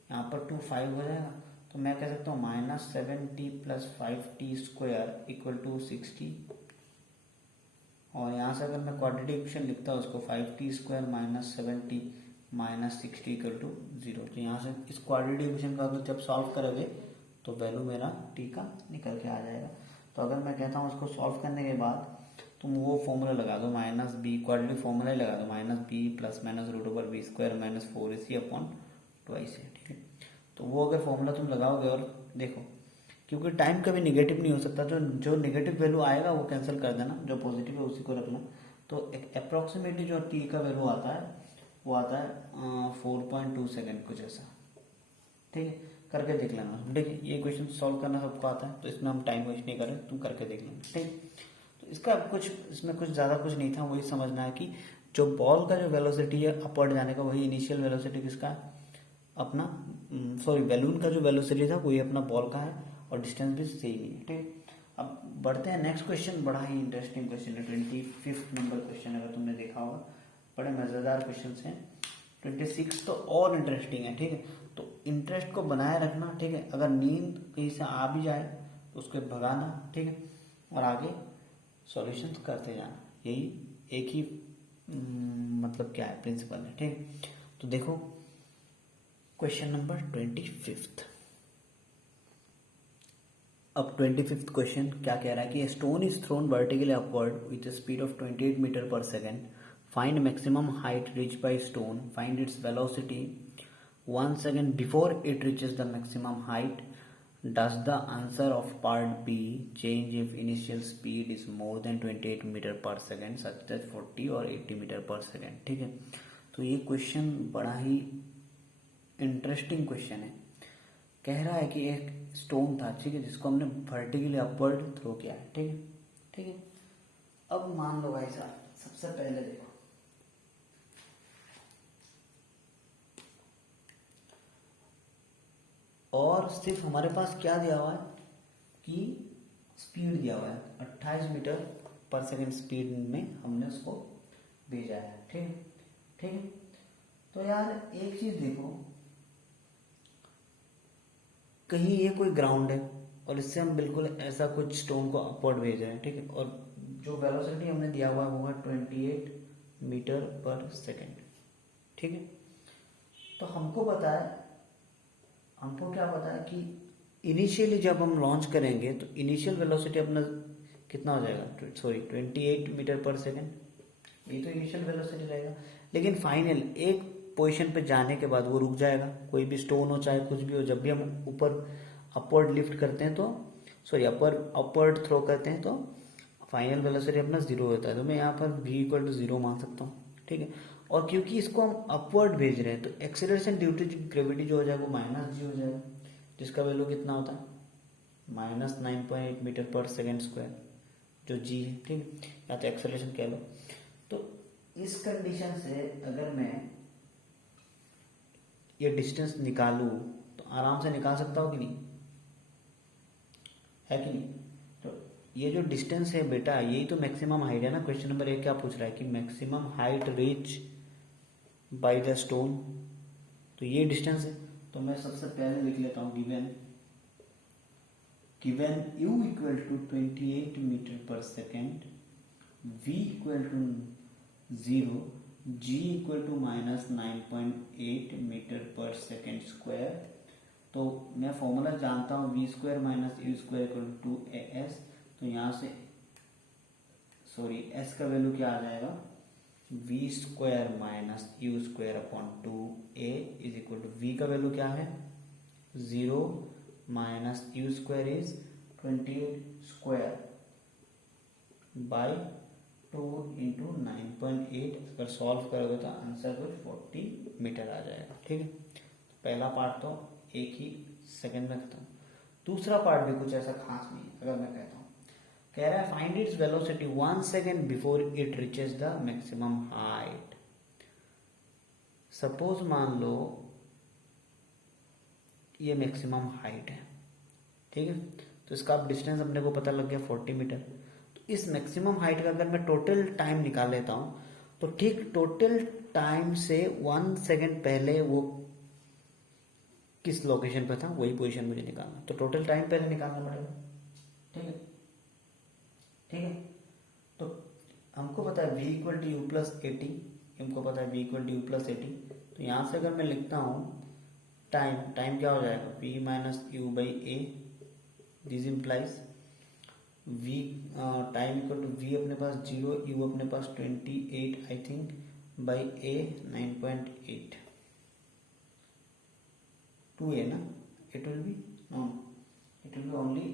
यहाँ पर 2 5 हो जाएगा. तो मैं कह सकता हूँ -7t plus 5t square equal to 60. और यहाँ से अगर मैं क्वाड्रेटिक इक्वेशन लिखता हूँ उसको 5t square -7t -60 equal to 0. तो यहाँ से इस क्वाड्रेटिक इक्वेशन का अगर जब सॉल्व करोगे तो वैल्यू मेरा t का निकल के आ जाएगा. तो अगर मैं कहता हूँ उसको सॉल्व करने के बाद तुम वो फॉर्मूला लगा दो, -b क्वाड्रेटिक फॉर्मूला ही लगा दो, -b plus minus root over b square -4ac upon 2ac, ठीक है. तो वो अगर फॉर्मूला तुम लगाओगे, और देखो क्योंकि टाइम कभी नेगेटिव नहीं हो सकता, जो नेगेटिव वैल्यू आएगा वो कैंसिल कर देना, जो पॉजिटिव है उसी को रखना. तो एक अप्रॉक्सीमेटली जो टी का वैल्यू आता है वो आता है 4.2 सेकेंड कुछ ऐसा, ठीक है. करके देख लेना, देखिए ये क्वेश्चन सॉल्व करना सबको आता है, तो इसमें हम टाइम वेस्ट नहीं करें, तुम करके देख लेना, ठीक. तो इसका कुछ इसमें कुछ ज़्यादा कुछ नहीं था, वही समझना है कि जो बॉल का जो वेलोसिटी है अपवर्ड जाने का, वही इनिशियल वेलोसिटी किसका है? अपना सॉरी बैलून का जो वेलोसिटी था वही अपना बॉल का है, और डिस्टेंस भी सेम ही है, ठीक. अब बढ़ते हैं नेक्स्ट क्वेश्चन. बड़ा ही इंटरेस्टिंग क्वेश्चन है, 25 नंबर क्वेश्चन, अगर तुमने देखा होगा बड़े मज़ेदार क्वेश्चन हैं. 26 तो और इंटरेस्टिंग है, ठीक है. तो इंटरेस्ट को बनाए रखना, ठीक है. अगर नींद कहीं से आ भी जाए तो उसको भगाना, ठीक है, और आगे सॉल्यूशन करते जाना, यही एक ही मतलब क्या है प्रिंसिपल है, ठीक. तो देखो क्वेश्चन नंबर 25. अब 25th क्वेश्चन क्या कह रहा है कि stone is thrown vertically upward with speed of 28 metre per second. Find maximum height reach by stone. Find its velocity 1 second before it reaches the maximum height. Does the answer of part B change if initial speed is more than 28 metre per second such that 40 और 80 metre per second, ठीक है. तो ये question बड़ा ही interesting question है. कह रहा है कि एक स्टोन था, ठीक है, जिसको हमने वर्टिकली अपवर्ड थ्रो किया है, ठीक है, ठीक है. अब मान लो भाई साहब, सबसे पहले देखो और सिर्फ हमारे पास क्या दिया हुआ है कि स्पीड दिया हुआ है 28 मीटर पर सेकेंड स्पीड में हमने उसको भेजा है। ठीक है, ठीक है। तो यार एक चीज देखो, कहीं ये कोई ग्राउंड है और इससे हम बिल्कुल ऐसा कुछ स्टोन को अपवर्ड भेज रहे हैं। ठीक है, और जो वेलोसिटी हमने दिया हुआ है वो है 28 मीटर पर सेकेंड। ठीक है, तो हमको क्या पता है कि इनिशियली जब हम लॉन्च करेंगे तो इनिशियल वेलोसिटी अपना कितना हो जाएगा, सॉरी 28 मीटर पर सेकेंड, ये तो इनिशियल वेलोसिटी रहेगा। लेकिन फाइनल एक पोजीशन पे जाने के बाद वो रुक जाएगा, कोई भी स्टोन हो चाहे कुछ भी हो, जब भी हम ऊपर अपवर्ड लिफ्ट करते हैं तो सॉरी अपवर्ड थ्रो करते हैं तो फाइनल वेलोसिटी अपना जीरो होता है। तो मैं यहाँ पर v इक्वल टू जीरो मान सकता हूँ। ठीक है, और क्योंकि इसको हम अपवर्ड भेज रहे हैं तो एक्सेलरेशन ड्यू टू ग्रेविटी जो हो जाएगा वो -g हो जाएगा, जिसका वैल्यू कितना होता है -9.8 मीटर पर सेकेंड स्क्वायर, जो g है। ठीक है, या तो एक्सेलरेशन कह लो। तो इस कंडीशन से अगर मैं ये डिस्टेंस निकालूं तो आराम से निकाल सकता हूँ कि नहीं, है कि नहीं। तो ये जो डिस्टेंस है बेटा, यही तो मैक्सिमम हाइट है ना। क्वेश्चन नंबर 1 क्या पूछ रहा है कि maximum height reach by the stone, तो ये डिस्टेंस है। तो मैं सबसे पहले लिख लेता हूँ given u equal to 28 metre per second, v equal to 0, g equal to -9.8 metre per second square. तो मैं फॉर्मूला जानता हूँ v square minus you square equal to as। तो यहाँ से सॉरी s का वैल्यू क्या आ जाएगा, v square minus you square upon 2a is equal to v का वैल्यू क्या है 0 minus you square is 28 square by 2 into 9.8। अगर सॉल्व करोगे तो आंसर कुछ 40 मीटर आ जाएगा। ठीक है, पहला पार्ट तो एक ही सेकंड में खत्म। दूसरा पार्ट भी कुछ ऐसा खास नहीं है। अगर मैं कहता हूँ, कह रहा है find its velocity 1 second before it reaches the maximum height. Suppose मान लो ये मैक्सिमम हाइट है। ठीक है, तो इसका अब डिस्टेंस अपने को पता लग गया 40 मीटर। तो इस मैक्सिमम हाइट का अगर मैं टोटल टाइम निकाल लेता हूँ तो ठीक टोटल टाइम से 1 सेकेंड पहले वो किस लोकेशन पे था वही पोजीशन मुझे निकालना। तो टोटल टाइम पहले निकालना पड़ेगा। ठीक है, ठीक है। तो हमको पता है v equal to u plus 80, हमको पता है v equal to u plus 80। तो यहाँ से अगर मैं लिखता हूँ टाइम क्या हो जाएगा v minus u by a, this implies v time equal to v अपने पास 0, u अपने पास 28 I think by a 9.8, 2a ना, it will be no, it will be only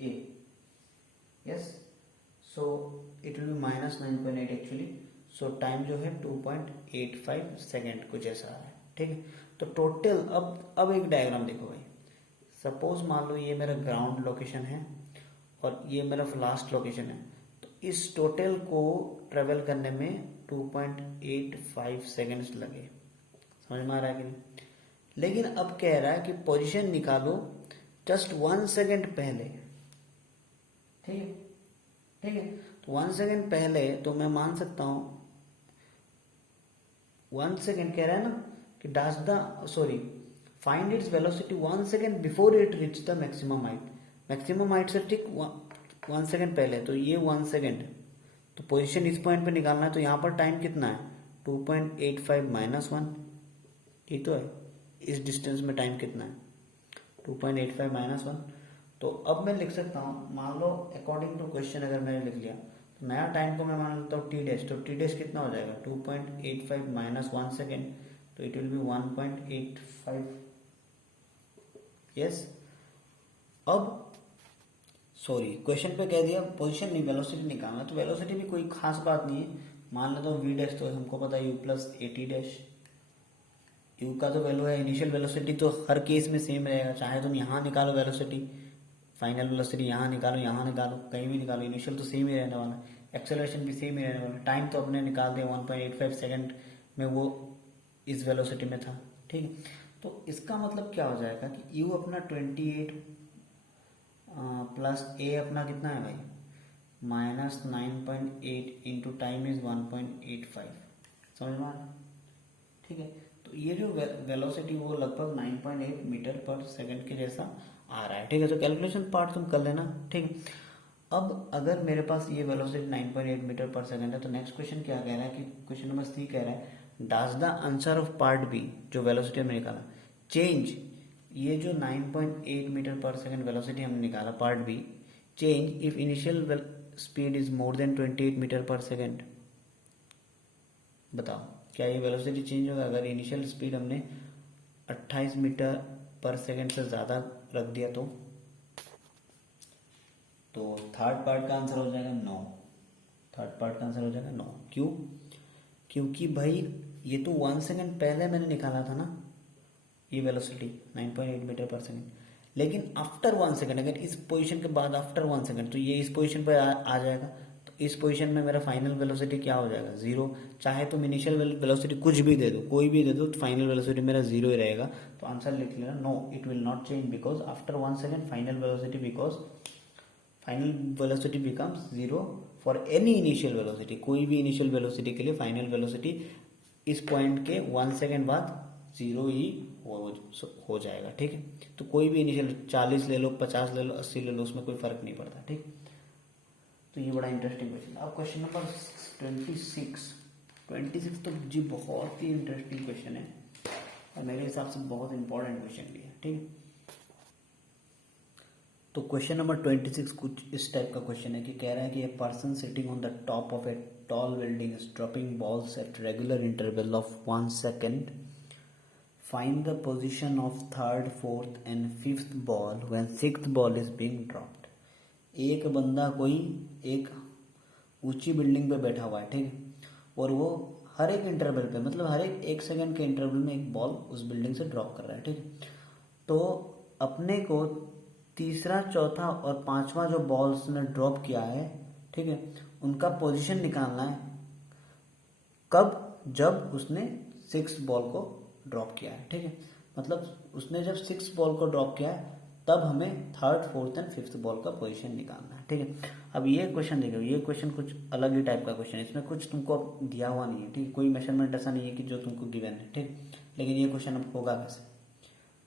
a, yes, so it will be minus 9.8 actually, so time जो है 2.85 second कुछ ऐसा है। ठीक है, तो टोटल अब एक डायग्राम देखो भाई। सपोज मान लो ये मेरा ग्राउंड लोकेशन है और ये मेरा लास्ट लोकेशन है। तो इस टोटल को ट्रेवल करने में 2.85 सेकेंड्स लगे। समझ में आ रहा है कि नहीं। लेकिन अब कह रहा है कि पोजीशन निकालो जस्ट 1 सेकेंड पहले। ठीक है, ठीक है। तो 1 सेकेंड पहले तो मैं मान सकता हूं 1 सेकेंड कह रहा है ना कि dash the sorry find its velocity 1 second before it reach the maximum height. Maximum height से ठीक 1 सेकेंड पहले, तो ये 1 सेकेंड, तो पोजीशन इस पॉइंट पे निकालना है। तो यहाँ पर टाइम कितना है 2.85 माइनस 1, ठीक तो है। इस डिस्टेंस में टाइम कितना है 2.85 माइनस 1। तो अब मैं लिख सकता हूँ, मान लो अकॉर्डिंग टू क्वेश्चन अगर मैंने लिख लिया तो नया टाइम को मैं मान लेता हूँ टी डैश। तो टी डैश कितना हो जाएगा 2.85 माइनस 1 सेकेंड, तो इट विल बी 1.85। यस, अब सॉरी क्वेश्चन पे कह दिया पोजीशन नहीं वेलोसिटी निकालना। तो वेलोसिटी भी कोई खास बात नहीं है। मान लेता हूँ वी डैश, तो हमको पता है यू प्लस 80 डैश। यू का तो वैल्यू है इनिशियल वेलोसिटी, तो हर केस में सेम रहेगा। चाहे तुम यहाँ निकालो वेलोसिटी, फाइनल वेलोसिटी यहाँ निकालो, कहीं भी निकालो, इनिशियल तो सेम ही रहने वाला, एक्सेलरेशन भी सेम ही रहने वाला। टाइम तो अपने निकाल दिया 1.85 सेकेंड में वो इस वेलोसिटी में था। ठीक है, तो इसका मतलब क्या हो जाएगा कि यू अपना 28 प्लस ए अपना कितना है भाई, -9.8 इंटू टाइम इज 1.85। समझ में आ रहा है? ठीक है, तो ये जो वेलोसिटी वो लगभग 9.8 मीटर पर सेकंड के जैसा आ रहा है। ठीक है, तो कैलकुलेशन पार्ट तुम कर लेना। ठीक है, अब अगर मेरे पास ये वेलोसिटी 9.8 मीटर पर सेकंड है तो नेक्स्ट क्वेश्चन क्या कह रहा है कि क्वेश्चन नंबर सी कह रहा है does the answer of part B, जो वेलोसिटी हमने निकाला, चेंज, ये जो 9.8 मीटर पर सेकंड वेलोसिटी हमने निकाला part B, change if initial speed is more than 28 metre per second. बताओ क्या ये वेलोसिटी चेंज होगा अगर इनिशियल स्पीड हमने 28 मीटर पर सेकंड से ज़्यादा रख दिया तो थर्ड पार्ट का आंसर हो जाएगा नो। थर्ड पार्ट का आंसर हो जाएगा नो। क्यों? क्योंकि भाई ये तो 1 सेकंड पहले मैंने निकाला था ना ये वेलोसिटी 9.8 मीटर पर सेकंड, लेकिन आफ्टर 1 सेकंड, अगर इस पोजीशन के बाद आफ्टर 1 सेकंड तो ये इस पोजीशन पर आ जाएगा। तो इस पोजीशन में मेरा फाइनल वेलोसिटी क्या हो जाएगा, जीरो। चाहे तुम इनिशियल वेलोसिटी कुछ भी दे दो, कोई भी दे दो, तो फाइनल वेलोसिटी मेरा जीरो ही रहेगा। तो आंसर लिख लेना no, it will not change because after 1 second final velocity, because final velocity becomes zero for any initial velocity. कोई भी इनिशियल वेलोसिटी के लिए फाइनल वेलोसिटी इस पॉइंट के 1 सेकंड बाद जीरो ही हो जाएगा। ठीक है, तो कोई भी इनिशियल 40 ले लो, 50 ले लो, 80 ले लो, उसमें कोई फर्क नहीं पड़ता। ठीक, तो ये बड़ा इंटरेस्टिंग क्वेश्चन। अब क्वेश्चन नंबर 26 तो जी बहुत ही इंटरेस्टिंग क्वेश्चन है और मेरे हिसाब से बहुत इंपॉर्टेंट क्वेश्चन भी है। ठीक है, तो क्वेश्चन नंबर 26 कुछ इस टाइप का क्वेश्चन है कि कह रहा है कि a person sitting on the top of a tall building is dropping balls at regular interval of 1 second. Find the position of third, fourth and fifth ball when sixth ball is being dropped. एक बंदा कोई एक ऊंची building पे बैठा हुआ है, ठीक है, और वो हर एक इंटरवल पे, मतलब हर एक सेकंड के इंटरवल में एक बॉल उस बिल्डिंग से ड्रॉप कर रहा है। ठीक है, तो अपने को तीसरा, चौथा और पांचवा जो बॉल्स ने ड्रॉप किया है, ठीक है, उनका पोजीशन निकालना है कब, जब उसने सिक्स बॉल को ड्रॉप किया है। ठीक है, मतलब उसने जब सिक्स बॉल को ड्रॉप किया है तब हमें third, fourth and fifth ball का पोजीशन निकालना है। ठीक है, अब ये क्वेश्चन देखो, ये क्वेश्चन कुछ अलग ही टाइप का क्वेश्चन है, इसमें कुछ तुमको दिया हुआ नहीं है। ठीक, कोई मेजरमेंट ऐसा नहीं है कि जो तुमको गिवन है। ठीक, लेकिन ये क्वेश्चन अब होगा कैसे,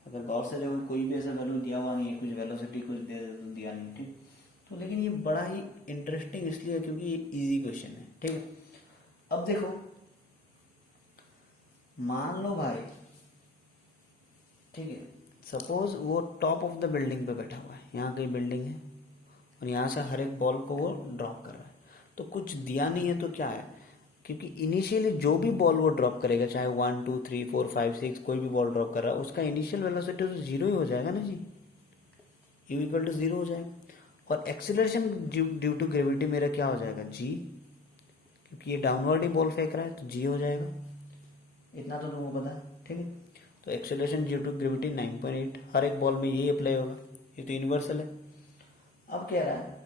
अगर गौर से देखो कोई भी ऐसा वैल्यू दिया हुआ नहीं है, कुछ वेलोसिटी कुछ दिया नहीं। ठीक, तो लेकिन ये बड़ा ही इंटरेस्टिंग इसलिए क्योंकि ये इजी क्वेश्चन है। ठीक है, अब देखो मान लो भाई, ठीक है, सपोज वो टॉप ऑफ द बिल्डिंग पे बैठा हुआ है, यहाँ कहीं बिल्डिंग है और यहाँ से हर एक बॉल को वो ड्रॉप कर रहा है, तो कुछ दिया नहीं है तो क्या है, क्योंकि इनिशियली जो भी बॉल वो ड्रॉप करेगा, चाहे 1 2 3 4 5 6 कोई भी बॉल ड्रॉप कर रहा है, उसका इनिशियल वेलोसिटी तो जीरो ही हो जाएगा ना जी, यू इक्वल टू जीरो हो जाएगा। और एक्सीलरेशन ड्यू टू ग्रेविटी मेरा क्या हो जाएगा, जी, क्योंकि ये डाउनवर्ड ही बॉल फेंक रहा है तो जी हो जाएगा। इतना तो तुमको पता है। ठीक है, तो एक्सेलरेशन ड्यू टू ग्रेविटी 9.8, हर एक बॉल में यही अप्लाई होगा, ये तो यूनिवर्सल है। अब कह रहा है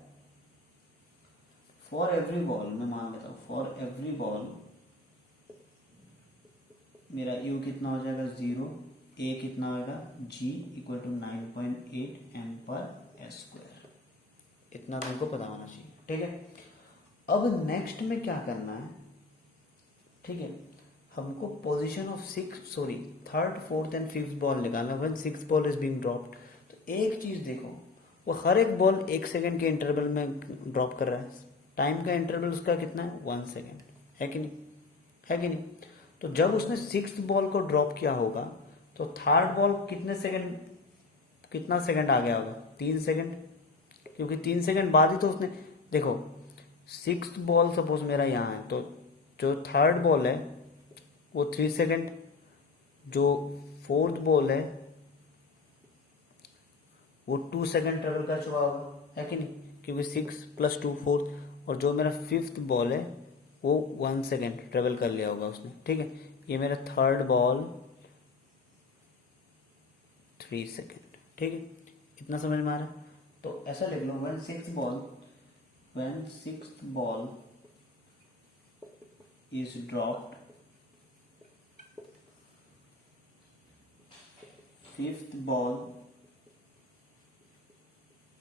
फॉर एवरी बॉल, मैं मान लेता हूँ फॉर एवरी बॉल मेरा यू कितना हो जाएगा जीरो, ए कितना होगा जी इक्वल टू 9.8 एम पर एस स्क्वायर, इतना तुमको पता होना चाहिए। ठीक है, अब नेक्स्ट में क्या करना है, ठीक है, हमको position of third, fourth and fifth ball निकालना है when six ball is being dropped. तो एक चीज देखो, वो हर एक बॉल एक सेकंड के इंटरवल में ड्रॉप कर रहा है, टाइम का इंटरवल उसका कितना है 1 सेकंड, है कि नहीं, है कि नहीं। तो जब उसने सिक्स बॉल को ड्रॉप किया होगा तो थर्ड बॉल कितने सेकंड, कितना सेकंड आ गया होगा, 3 सेकंड, क्योंकि 3 सेकंड बाद ही तो उसने, देखो सिक्स बॉल सपोज मेरा यहाँ है, तो जो थर्ड बॉल है वो 3 सेकंड, जो फोर्थ बॉल है वो 2 सेकंड ट्रेवल कर चुका होगा, है कि नहीं, क्योंकि 6 + 2 4, और जो मेरा फिफ्थ बॉल है वो 1 सेकंड ट्रेवल कर लिया होगा उसने। ठीक है, ये मेरा थर्ड बॉल 3 सेकंड। ठीक है, इतना समझ में आ रहा है। तो ऐसा लिख लो when sixth ball is dropped fifth ball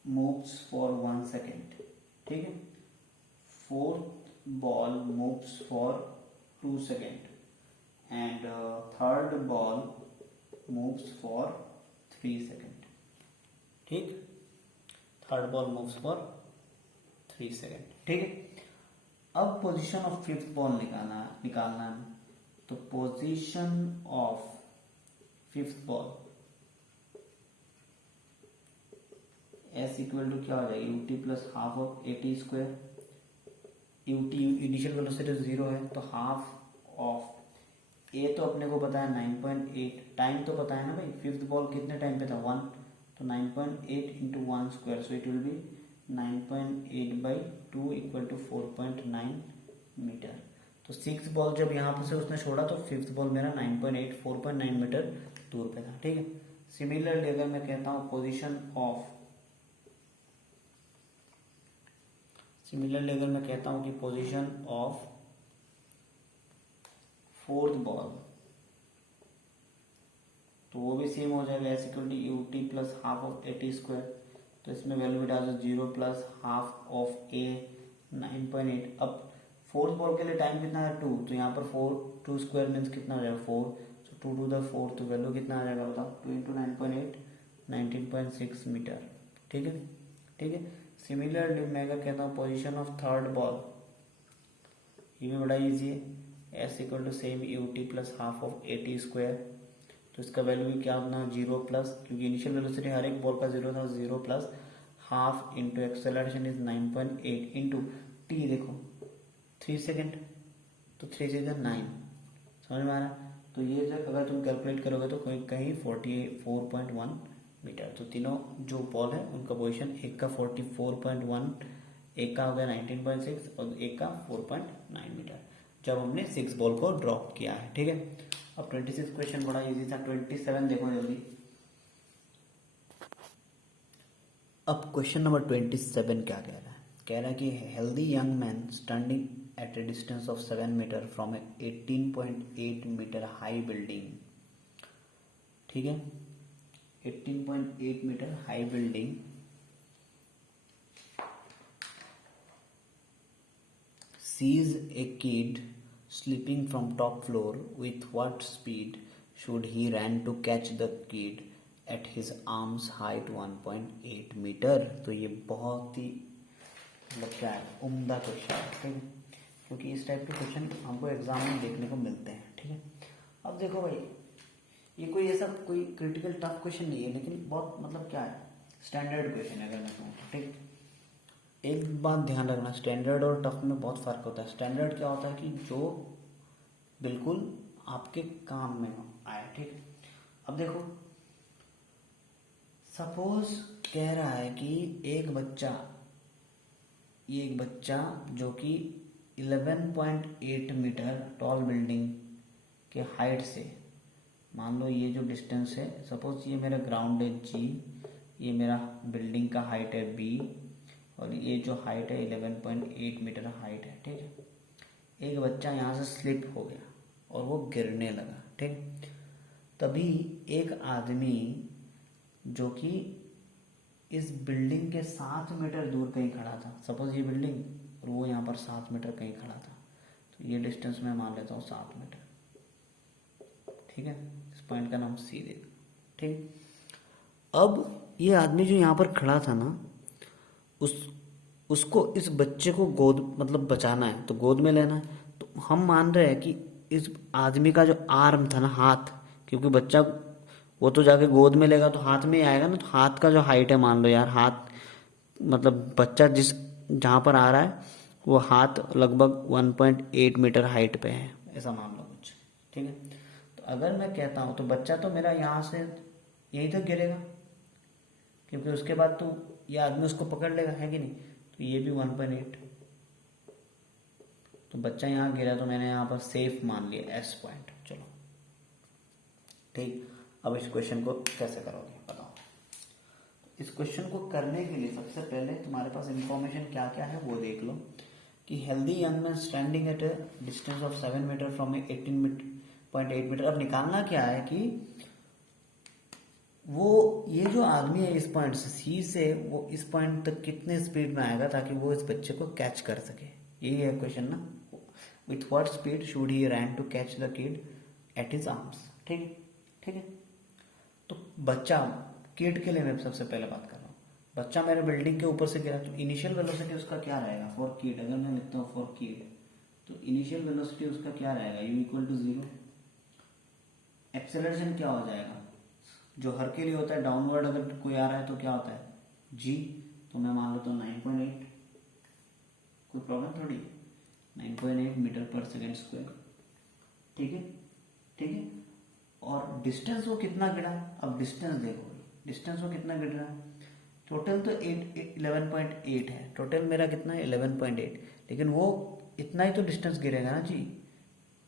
moves for 1 second, ठीक है। Fourth ball moves for 2 second and third ball moves for 3 second, ठीक। Third ball moves for 3 second, ठीक है। अब पोजीशन ऑफ फिफ्थ बॉल निकालना है। तो position of fifth ball S equal to क्या हो जाएगी, u t plus half of a t square. U t initial velocity 0 है तो हाफ ऑफ ए तो अपने को पता है 9.8, टाइम तो पता है ना भाई, फिफ्थ बॉल कितने टाइम पे था 1, तो 9.8 into 1 square, so it will be 9.8/2 equal to 4.9 metre. तो सिक्स बॉल जब यहाँ पर से उसने छोड़ा तो फिफ्थ बॉल मेरा 4.9 मीटर दूर पे था, ठीक है। सिमिलरली अगर मैं कहता हूँ पोजीशन ऑफ, सिमिलरली अगर मैं कहता हूँ कि पोजीशन ऑफ फोर्थ बॉल, तो वो भी सेम हो जाएगा, S equal to u t plus half of a t square. तो इसमें वैल्यू भी डाल दो 0 प्लस हाफ ऑफ ए 9.8। अब फोर्थ बॉल के लिए टाइम कितना है 2, तो यहाँ पर 2 स्क्वायर मीन्स कितना हो जाएगा 4, तो 2 टू द 4, तो वैल्यू कितना आ जाएगा बताओ, 2 इंटू 9.8 19.6 मीटर, ठीक है, ठीक है। सिमिलरली मैं अगर कहता हूँ पोजीशन ऑफ थर्ड बॉल, ये भी बड़ा इजी है, S equal to same u t plus half of a t square. तो इसका वैल्यू भी क्या होना 0 प्लस, क्योंकि इनिशियल वेलोसिटी हर एक बॉल का 0 था, 0 plus half into acceleration is 9.8 into T, देखो 3 सेकेंड, तो 3 से 9, समझ में आ रहा। तो ये जब अगर तुम कैलकुलेट करोगे तो कहीं 44.1 मीटर। तो तीनों जो बॉल है उनका पोजीशन, एक का 44.1, एक का हो गया 19.6 और एक का 4.9 मीटर, जब हमने 6 बॉल को ड्रॉप किया है, ठीक है। अब 26 क्वेश्चन बड़ा इजी था। 27 देखो जल्दी। अब क्वेश्चन नंबर 27 क्या कह रहा है, कह रहा है कि healthy young man standing at a distance of 7 metre from a 18.8 metre high building, ठीक है, 18.8 metre high building sees a kid slipping from top floor. With what speed should he run to catch the kid at his arm's height 1.8 metre. तो ये बहुत ही मतलब क्या है, उम्दा question है, ठीक है, क्योंकि इस टाइप के क्वेश्चन हमको एग्जाम में देखने को मिलते हैं, ठीक है। अब देखो भाई, ये कोई ऐसा कोई क्रिटिकल टफ क्वेश्चन नहीं है, लेकिन बहुत मतलब क्या है, स्टैंडर्ड क्वेश्चन है अगर मैं कहूँ, ठीक। एक बात ध्यान रखना, स्टैंडर्ड और टफ में बहुत फर्क होता है। स्टैंडर्ड क्या होता है कि जो बिल्कुल आपके काम में आए, ठीक। अब देखो सपोज कह रहा है कि एक बच्चा जो कि 11.8 मीटर टॉल बिल्डिंग के हाइट से, मान लो ये जो डिस्टेंस है, सपोज ये मेरा ग्राउंड है जी, ये मेरा बिल्डिंग का हाइट है बी, और ये जो हाइट है 11.8 मीटर हाइट है, ठीक है। एक बच्चा यहाँ से स्लिप हो गया और वो गिरने लगा, ठीक। तभी एक आदमी जो कि इस बिल्डिंग के 7 मीटर दूर कहीं खड़ा था, सपोज ये बिल्डिंग और वो यहाँ पर 7 मीटर कहीं खड़ा था, तो ये डिस्टेंस मैं मान लेता हूँ 7 मीटर, ठीक है। इस पॉइंट का नाम सी दे, ठीक। अब ये आदमी जो यहाँ पर खड़ा था ना, उसको इस बच्चे को गोद मतलब बचाना है, तो गोद में लेना है। तो हम मान रहे हैं कि इस आदमी का जो आर्म था ना, हाथ, क्योंकि बच्चा वो तो जाके गोद में लेगा तो हाथ में ही आएगा ना, तो हाथ का जो हाइट है, मान लो यार हाथ मतलब बच्चा जहाँ पर आ रहा है वो हाथ लगभग 1.8 मीटर हाइट पे है, ऐसा मान लो कुछ, ठीक है। तो अगर मैं कहता हूँ तो बच्चा तो मेरा यहाँ से यहीं तक गिरेगा, क्योंकि उसके बाद तो ये आदमी उसको पकड़ लेगा, है कि नहीं। तो ये भी 1.8, तो बच्चा यहाँ गिरा, तो मैंने यहाँ पर सेफ मान लिया एस पॉइंट। चलो ठीक, अब इस क्वेश्चन को कैसे करोगे बताओ। इस क्वेश्चन को करने के लिए सबसे पहले तुम्हारे पास इंफॉर्मेशन क्या क्या है वो देख लो, कि healthy young man standing at a distance of 7 metre from a 18.8 metre. अब निकालना क्या है कि वो ये जो आदमी है इस पॉइंट से सी से वो इस पॉइंट तक कितने स्पीड में आएगा ताकि वो इस बच्चे को कैच कर सके, यही है क्वेश्चन ना। With what speed should he run to catch the kid at his arms. ठीक है, ठीक है। तो बच्चा, किड के लिए मैं सबसे पहले बात कर रहा हूँ। बच्चा मेरे बिल्डिंग के ऊपर से गिरा तो इनिशियल वेलोसिटी उसका क्या रहेगा फॉर किड, अगर मैं लिखता हूँ फॉर किड तो इनिशियल वेलोसिटी उसका क्या रहेगा, u इक्वल टू 0। एक्सेलरेशन क्या हो जाएगा, जो हर के लिए होता है डाउनवर्ड, अगर कोई आ रहा है तो क्या होता है g, तो मैं मान लेता हूँ 9.8, कोई प्रॉब्लम थोड़ी, 9.8 मीटर पर सेकेंड स्क्वायर। ठीक है, ठीक है। और डिस्टेंस वो कितना गिरा, अब डिस्टेंस देखो, डिस्टेंस वो कितना गिर रहा है, टोटल तो 11.8 है, टोटल मेरा कितना है 11.8, लेकिन वो इतना ही तो डिस्टेंस गिरेगा ना जी,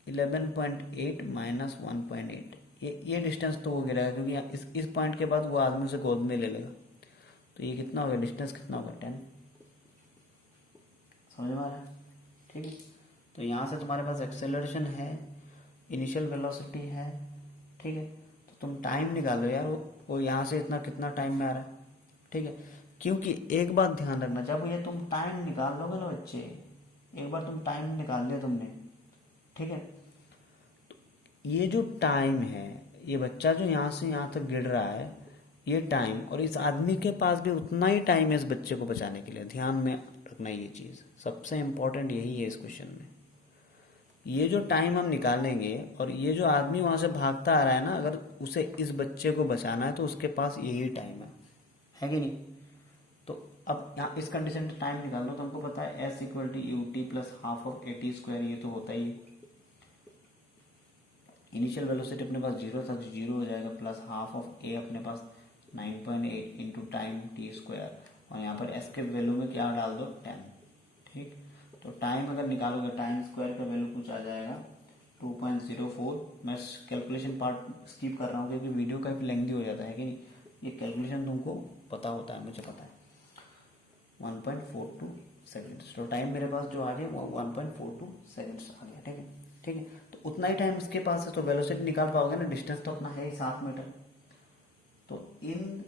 11.8 माइनस 1.8, ये डिस्टेंस तो वो गिरेगा क्योंकि इस पॉइंट के बाद वो आदमी उसे गोद में ले लेगा। तो ये कितना होगा, डिस्टेंस कितना होगा 10। समझ में आ रहा है? ठीक है। तो यहाँ से तुम्हारे पास एक्सेलरेशन है, इनिशियल वेलोसिटी है। ठीक है, तो तुम टाइम निकालो यार, वो यहाँ से इतना कितना टाइम में आ रहा है। ठीक है, क्योंकि एक बात ध्यान रखना, जब ये तुम टाइम निकाल लोगे ना बच्चे, एक बार तुम टाइम निकाल लिया तुमने, ठीक है, तो ये जो टाइम है, ये बच्चा जो यहाँ से यहाँ तक गिर रहा है, ये टाइम, और इस आदमी के पास भी उतना ही टाइम है इस बच्चे को बचाने के लिए। ध्यान में रखना ये चीज़, सबसे इम्पोर्टेंट यही है इस क्वेश्चन में। ये जो टाइम हम निकालेंगे और ये जो आदमी वहां से भागता आ रहा है ना, अगर उसे इस बच्चे को बचाना है तो उसके पास यही टाइम है कि नहीं। तो अब यहाँ इस कंडीशन में टाइम निकाल लो, तो हमको पता है S equal to u t plus half of a t square, ये तो होता ही। इनिशियल वेलोसिटी अपने पास 0 था, 0 हो जाएगा, प्लस हाफ ऑफ ए अपने पास 9.8 इंटू टाइम टी स्क्वायर, और यहाँ पर एस के वैल्यू में क्या डाल दो 10। ठीक, तो टाइम अगर निकालोगे, टाइम स्क्वायर का वैल्यू कुछ आ जाएगा 2.04। मैं कैलकुलेशन पार्ट स्किप कर रहा हूँ क्योंकि वीडियो काफी लेंथी हो जाता है कि नहीं, ये कैलकुलेशन तुमको पता होता है, मुझे पता है। 1.42 सेकेंड्स, तो टाइम मेरे पास जो आ गया वो 1.42 सेकेंड्स आ गया। ठीक है, ठीक है, तो उतना ही टाइम इसके पास है, तो वेलोसिटी निकाल पाओगे ना, डिस्टेंस तो अपना है ही 7 मीटर। तो in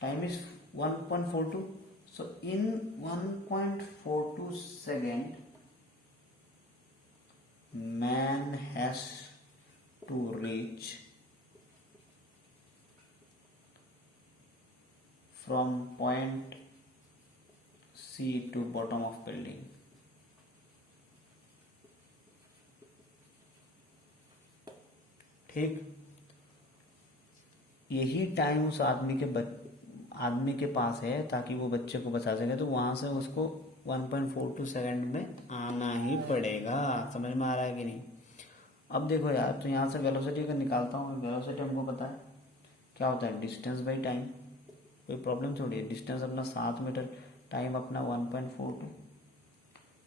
time is 1.42, so in 1.42 second man has to reach from point C to bottom of building। ठीक, यही टाइम उस आदमी के पास है ताकि वो बच्चे को बचा सके, तो वहां से उसको 1.42 सेकंड में आना ही पड़ेगा। समझ में आ रहा है कि नहीं। अब देखो यार, तो यहाँ से वेलोसिटी का निकालता हूँ, वेलोसिटी हमको पता है क्या होता है, डिस्टेंस बाई टाइम, कोई प्रॉब्लम थोड़ी है। डिस्टेंस अपना 7 मीटर, टाइम अपना 1.42,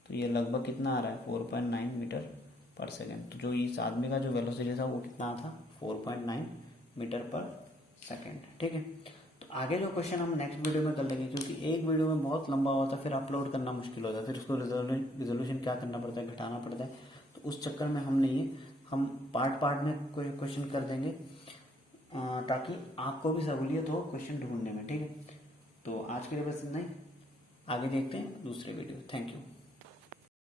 तो ये लगभग कितना आ रहा है 4.9 मीटर पर सेकेंड। तो जो इस आदमी का जो वेलोसिटी था वो कितना था 4.9 मीटर पर सेकेंड। ठीक है, तो आगे जो क्वेश्चन हम नेक्स्ट वीडियो में कर लेंगे, क्योंकि एक वीडियो में बहुत लंबा होता है, फिर अपलोड करना मुश्किल होता है, फिर उसको रिजोल्यूशन क्या करना पड़ता है, घटाना पड़ता है। तो उस चक्कर में हम नहीं, हम पार्ट पार्ट में कोई क्वेश्चन कर देंगे ताकि आपको भी सहूलियत हो क्वेश्चन ढूंढने में। ठीक है, तो आज के लिए बस इतना ही, आगे देखते हैं दूसरे वीडियो। Thank you.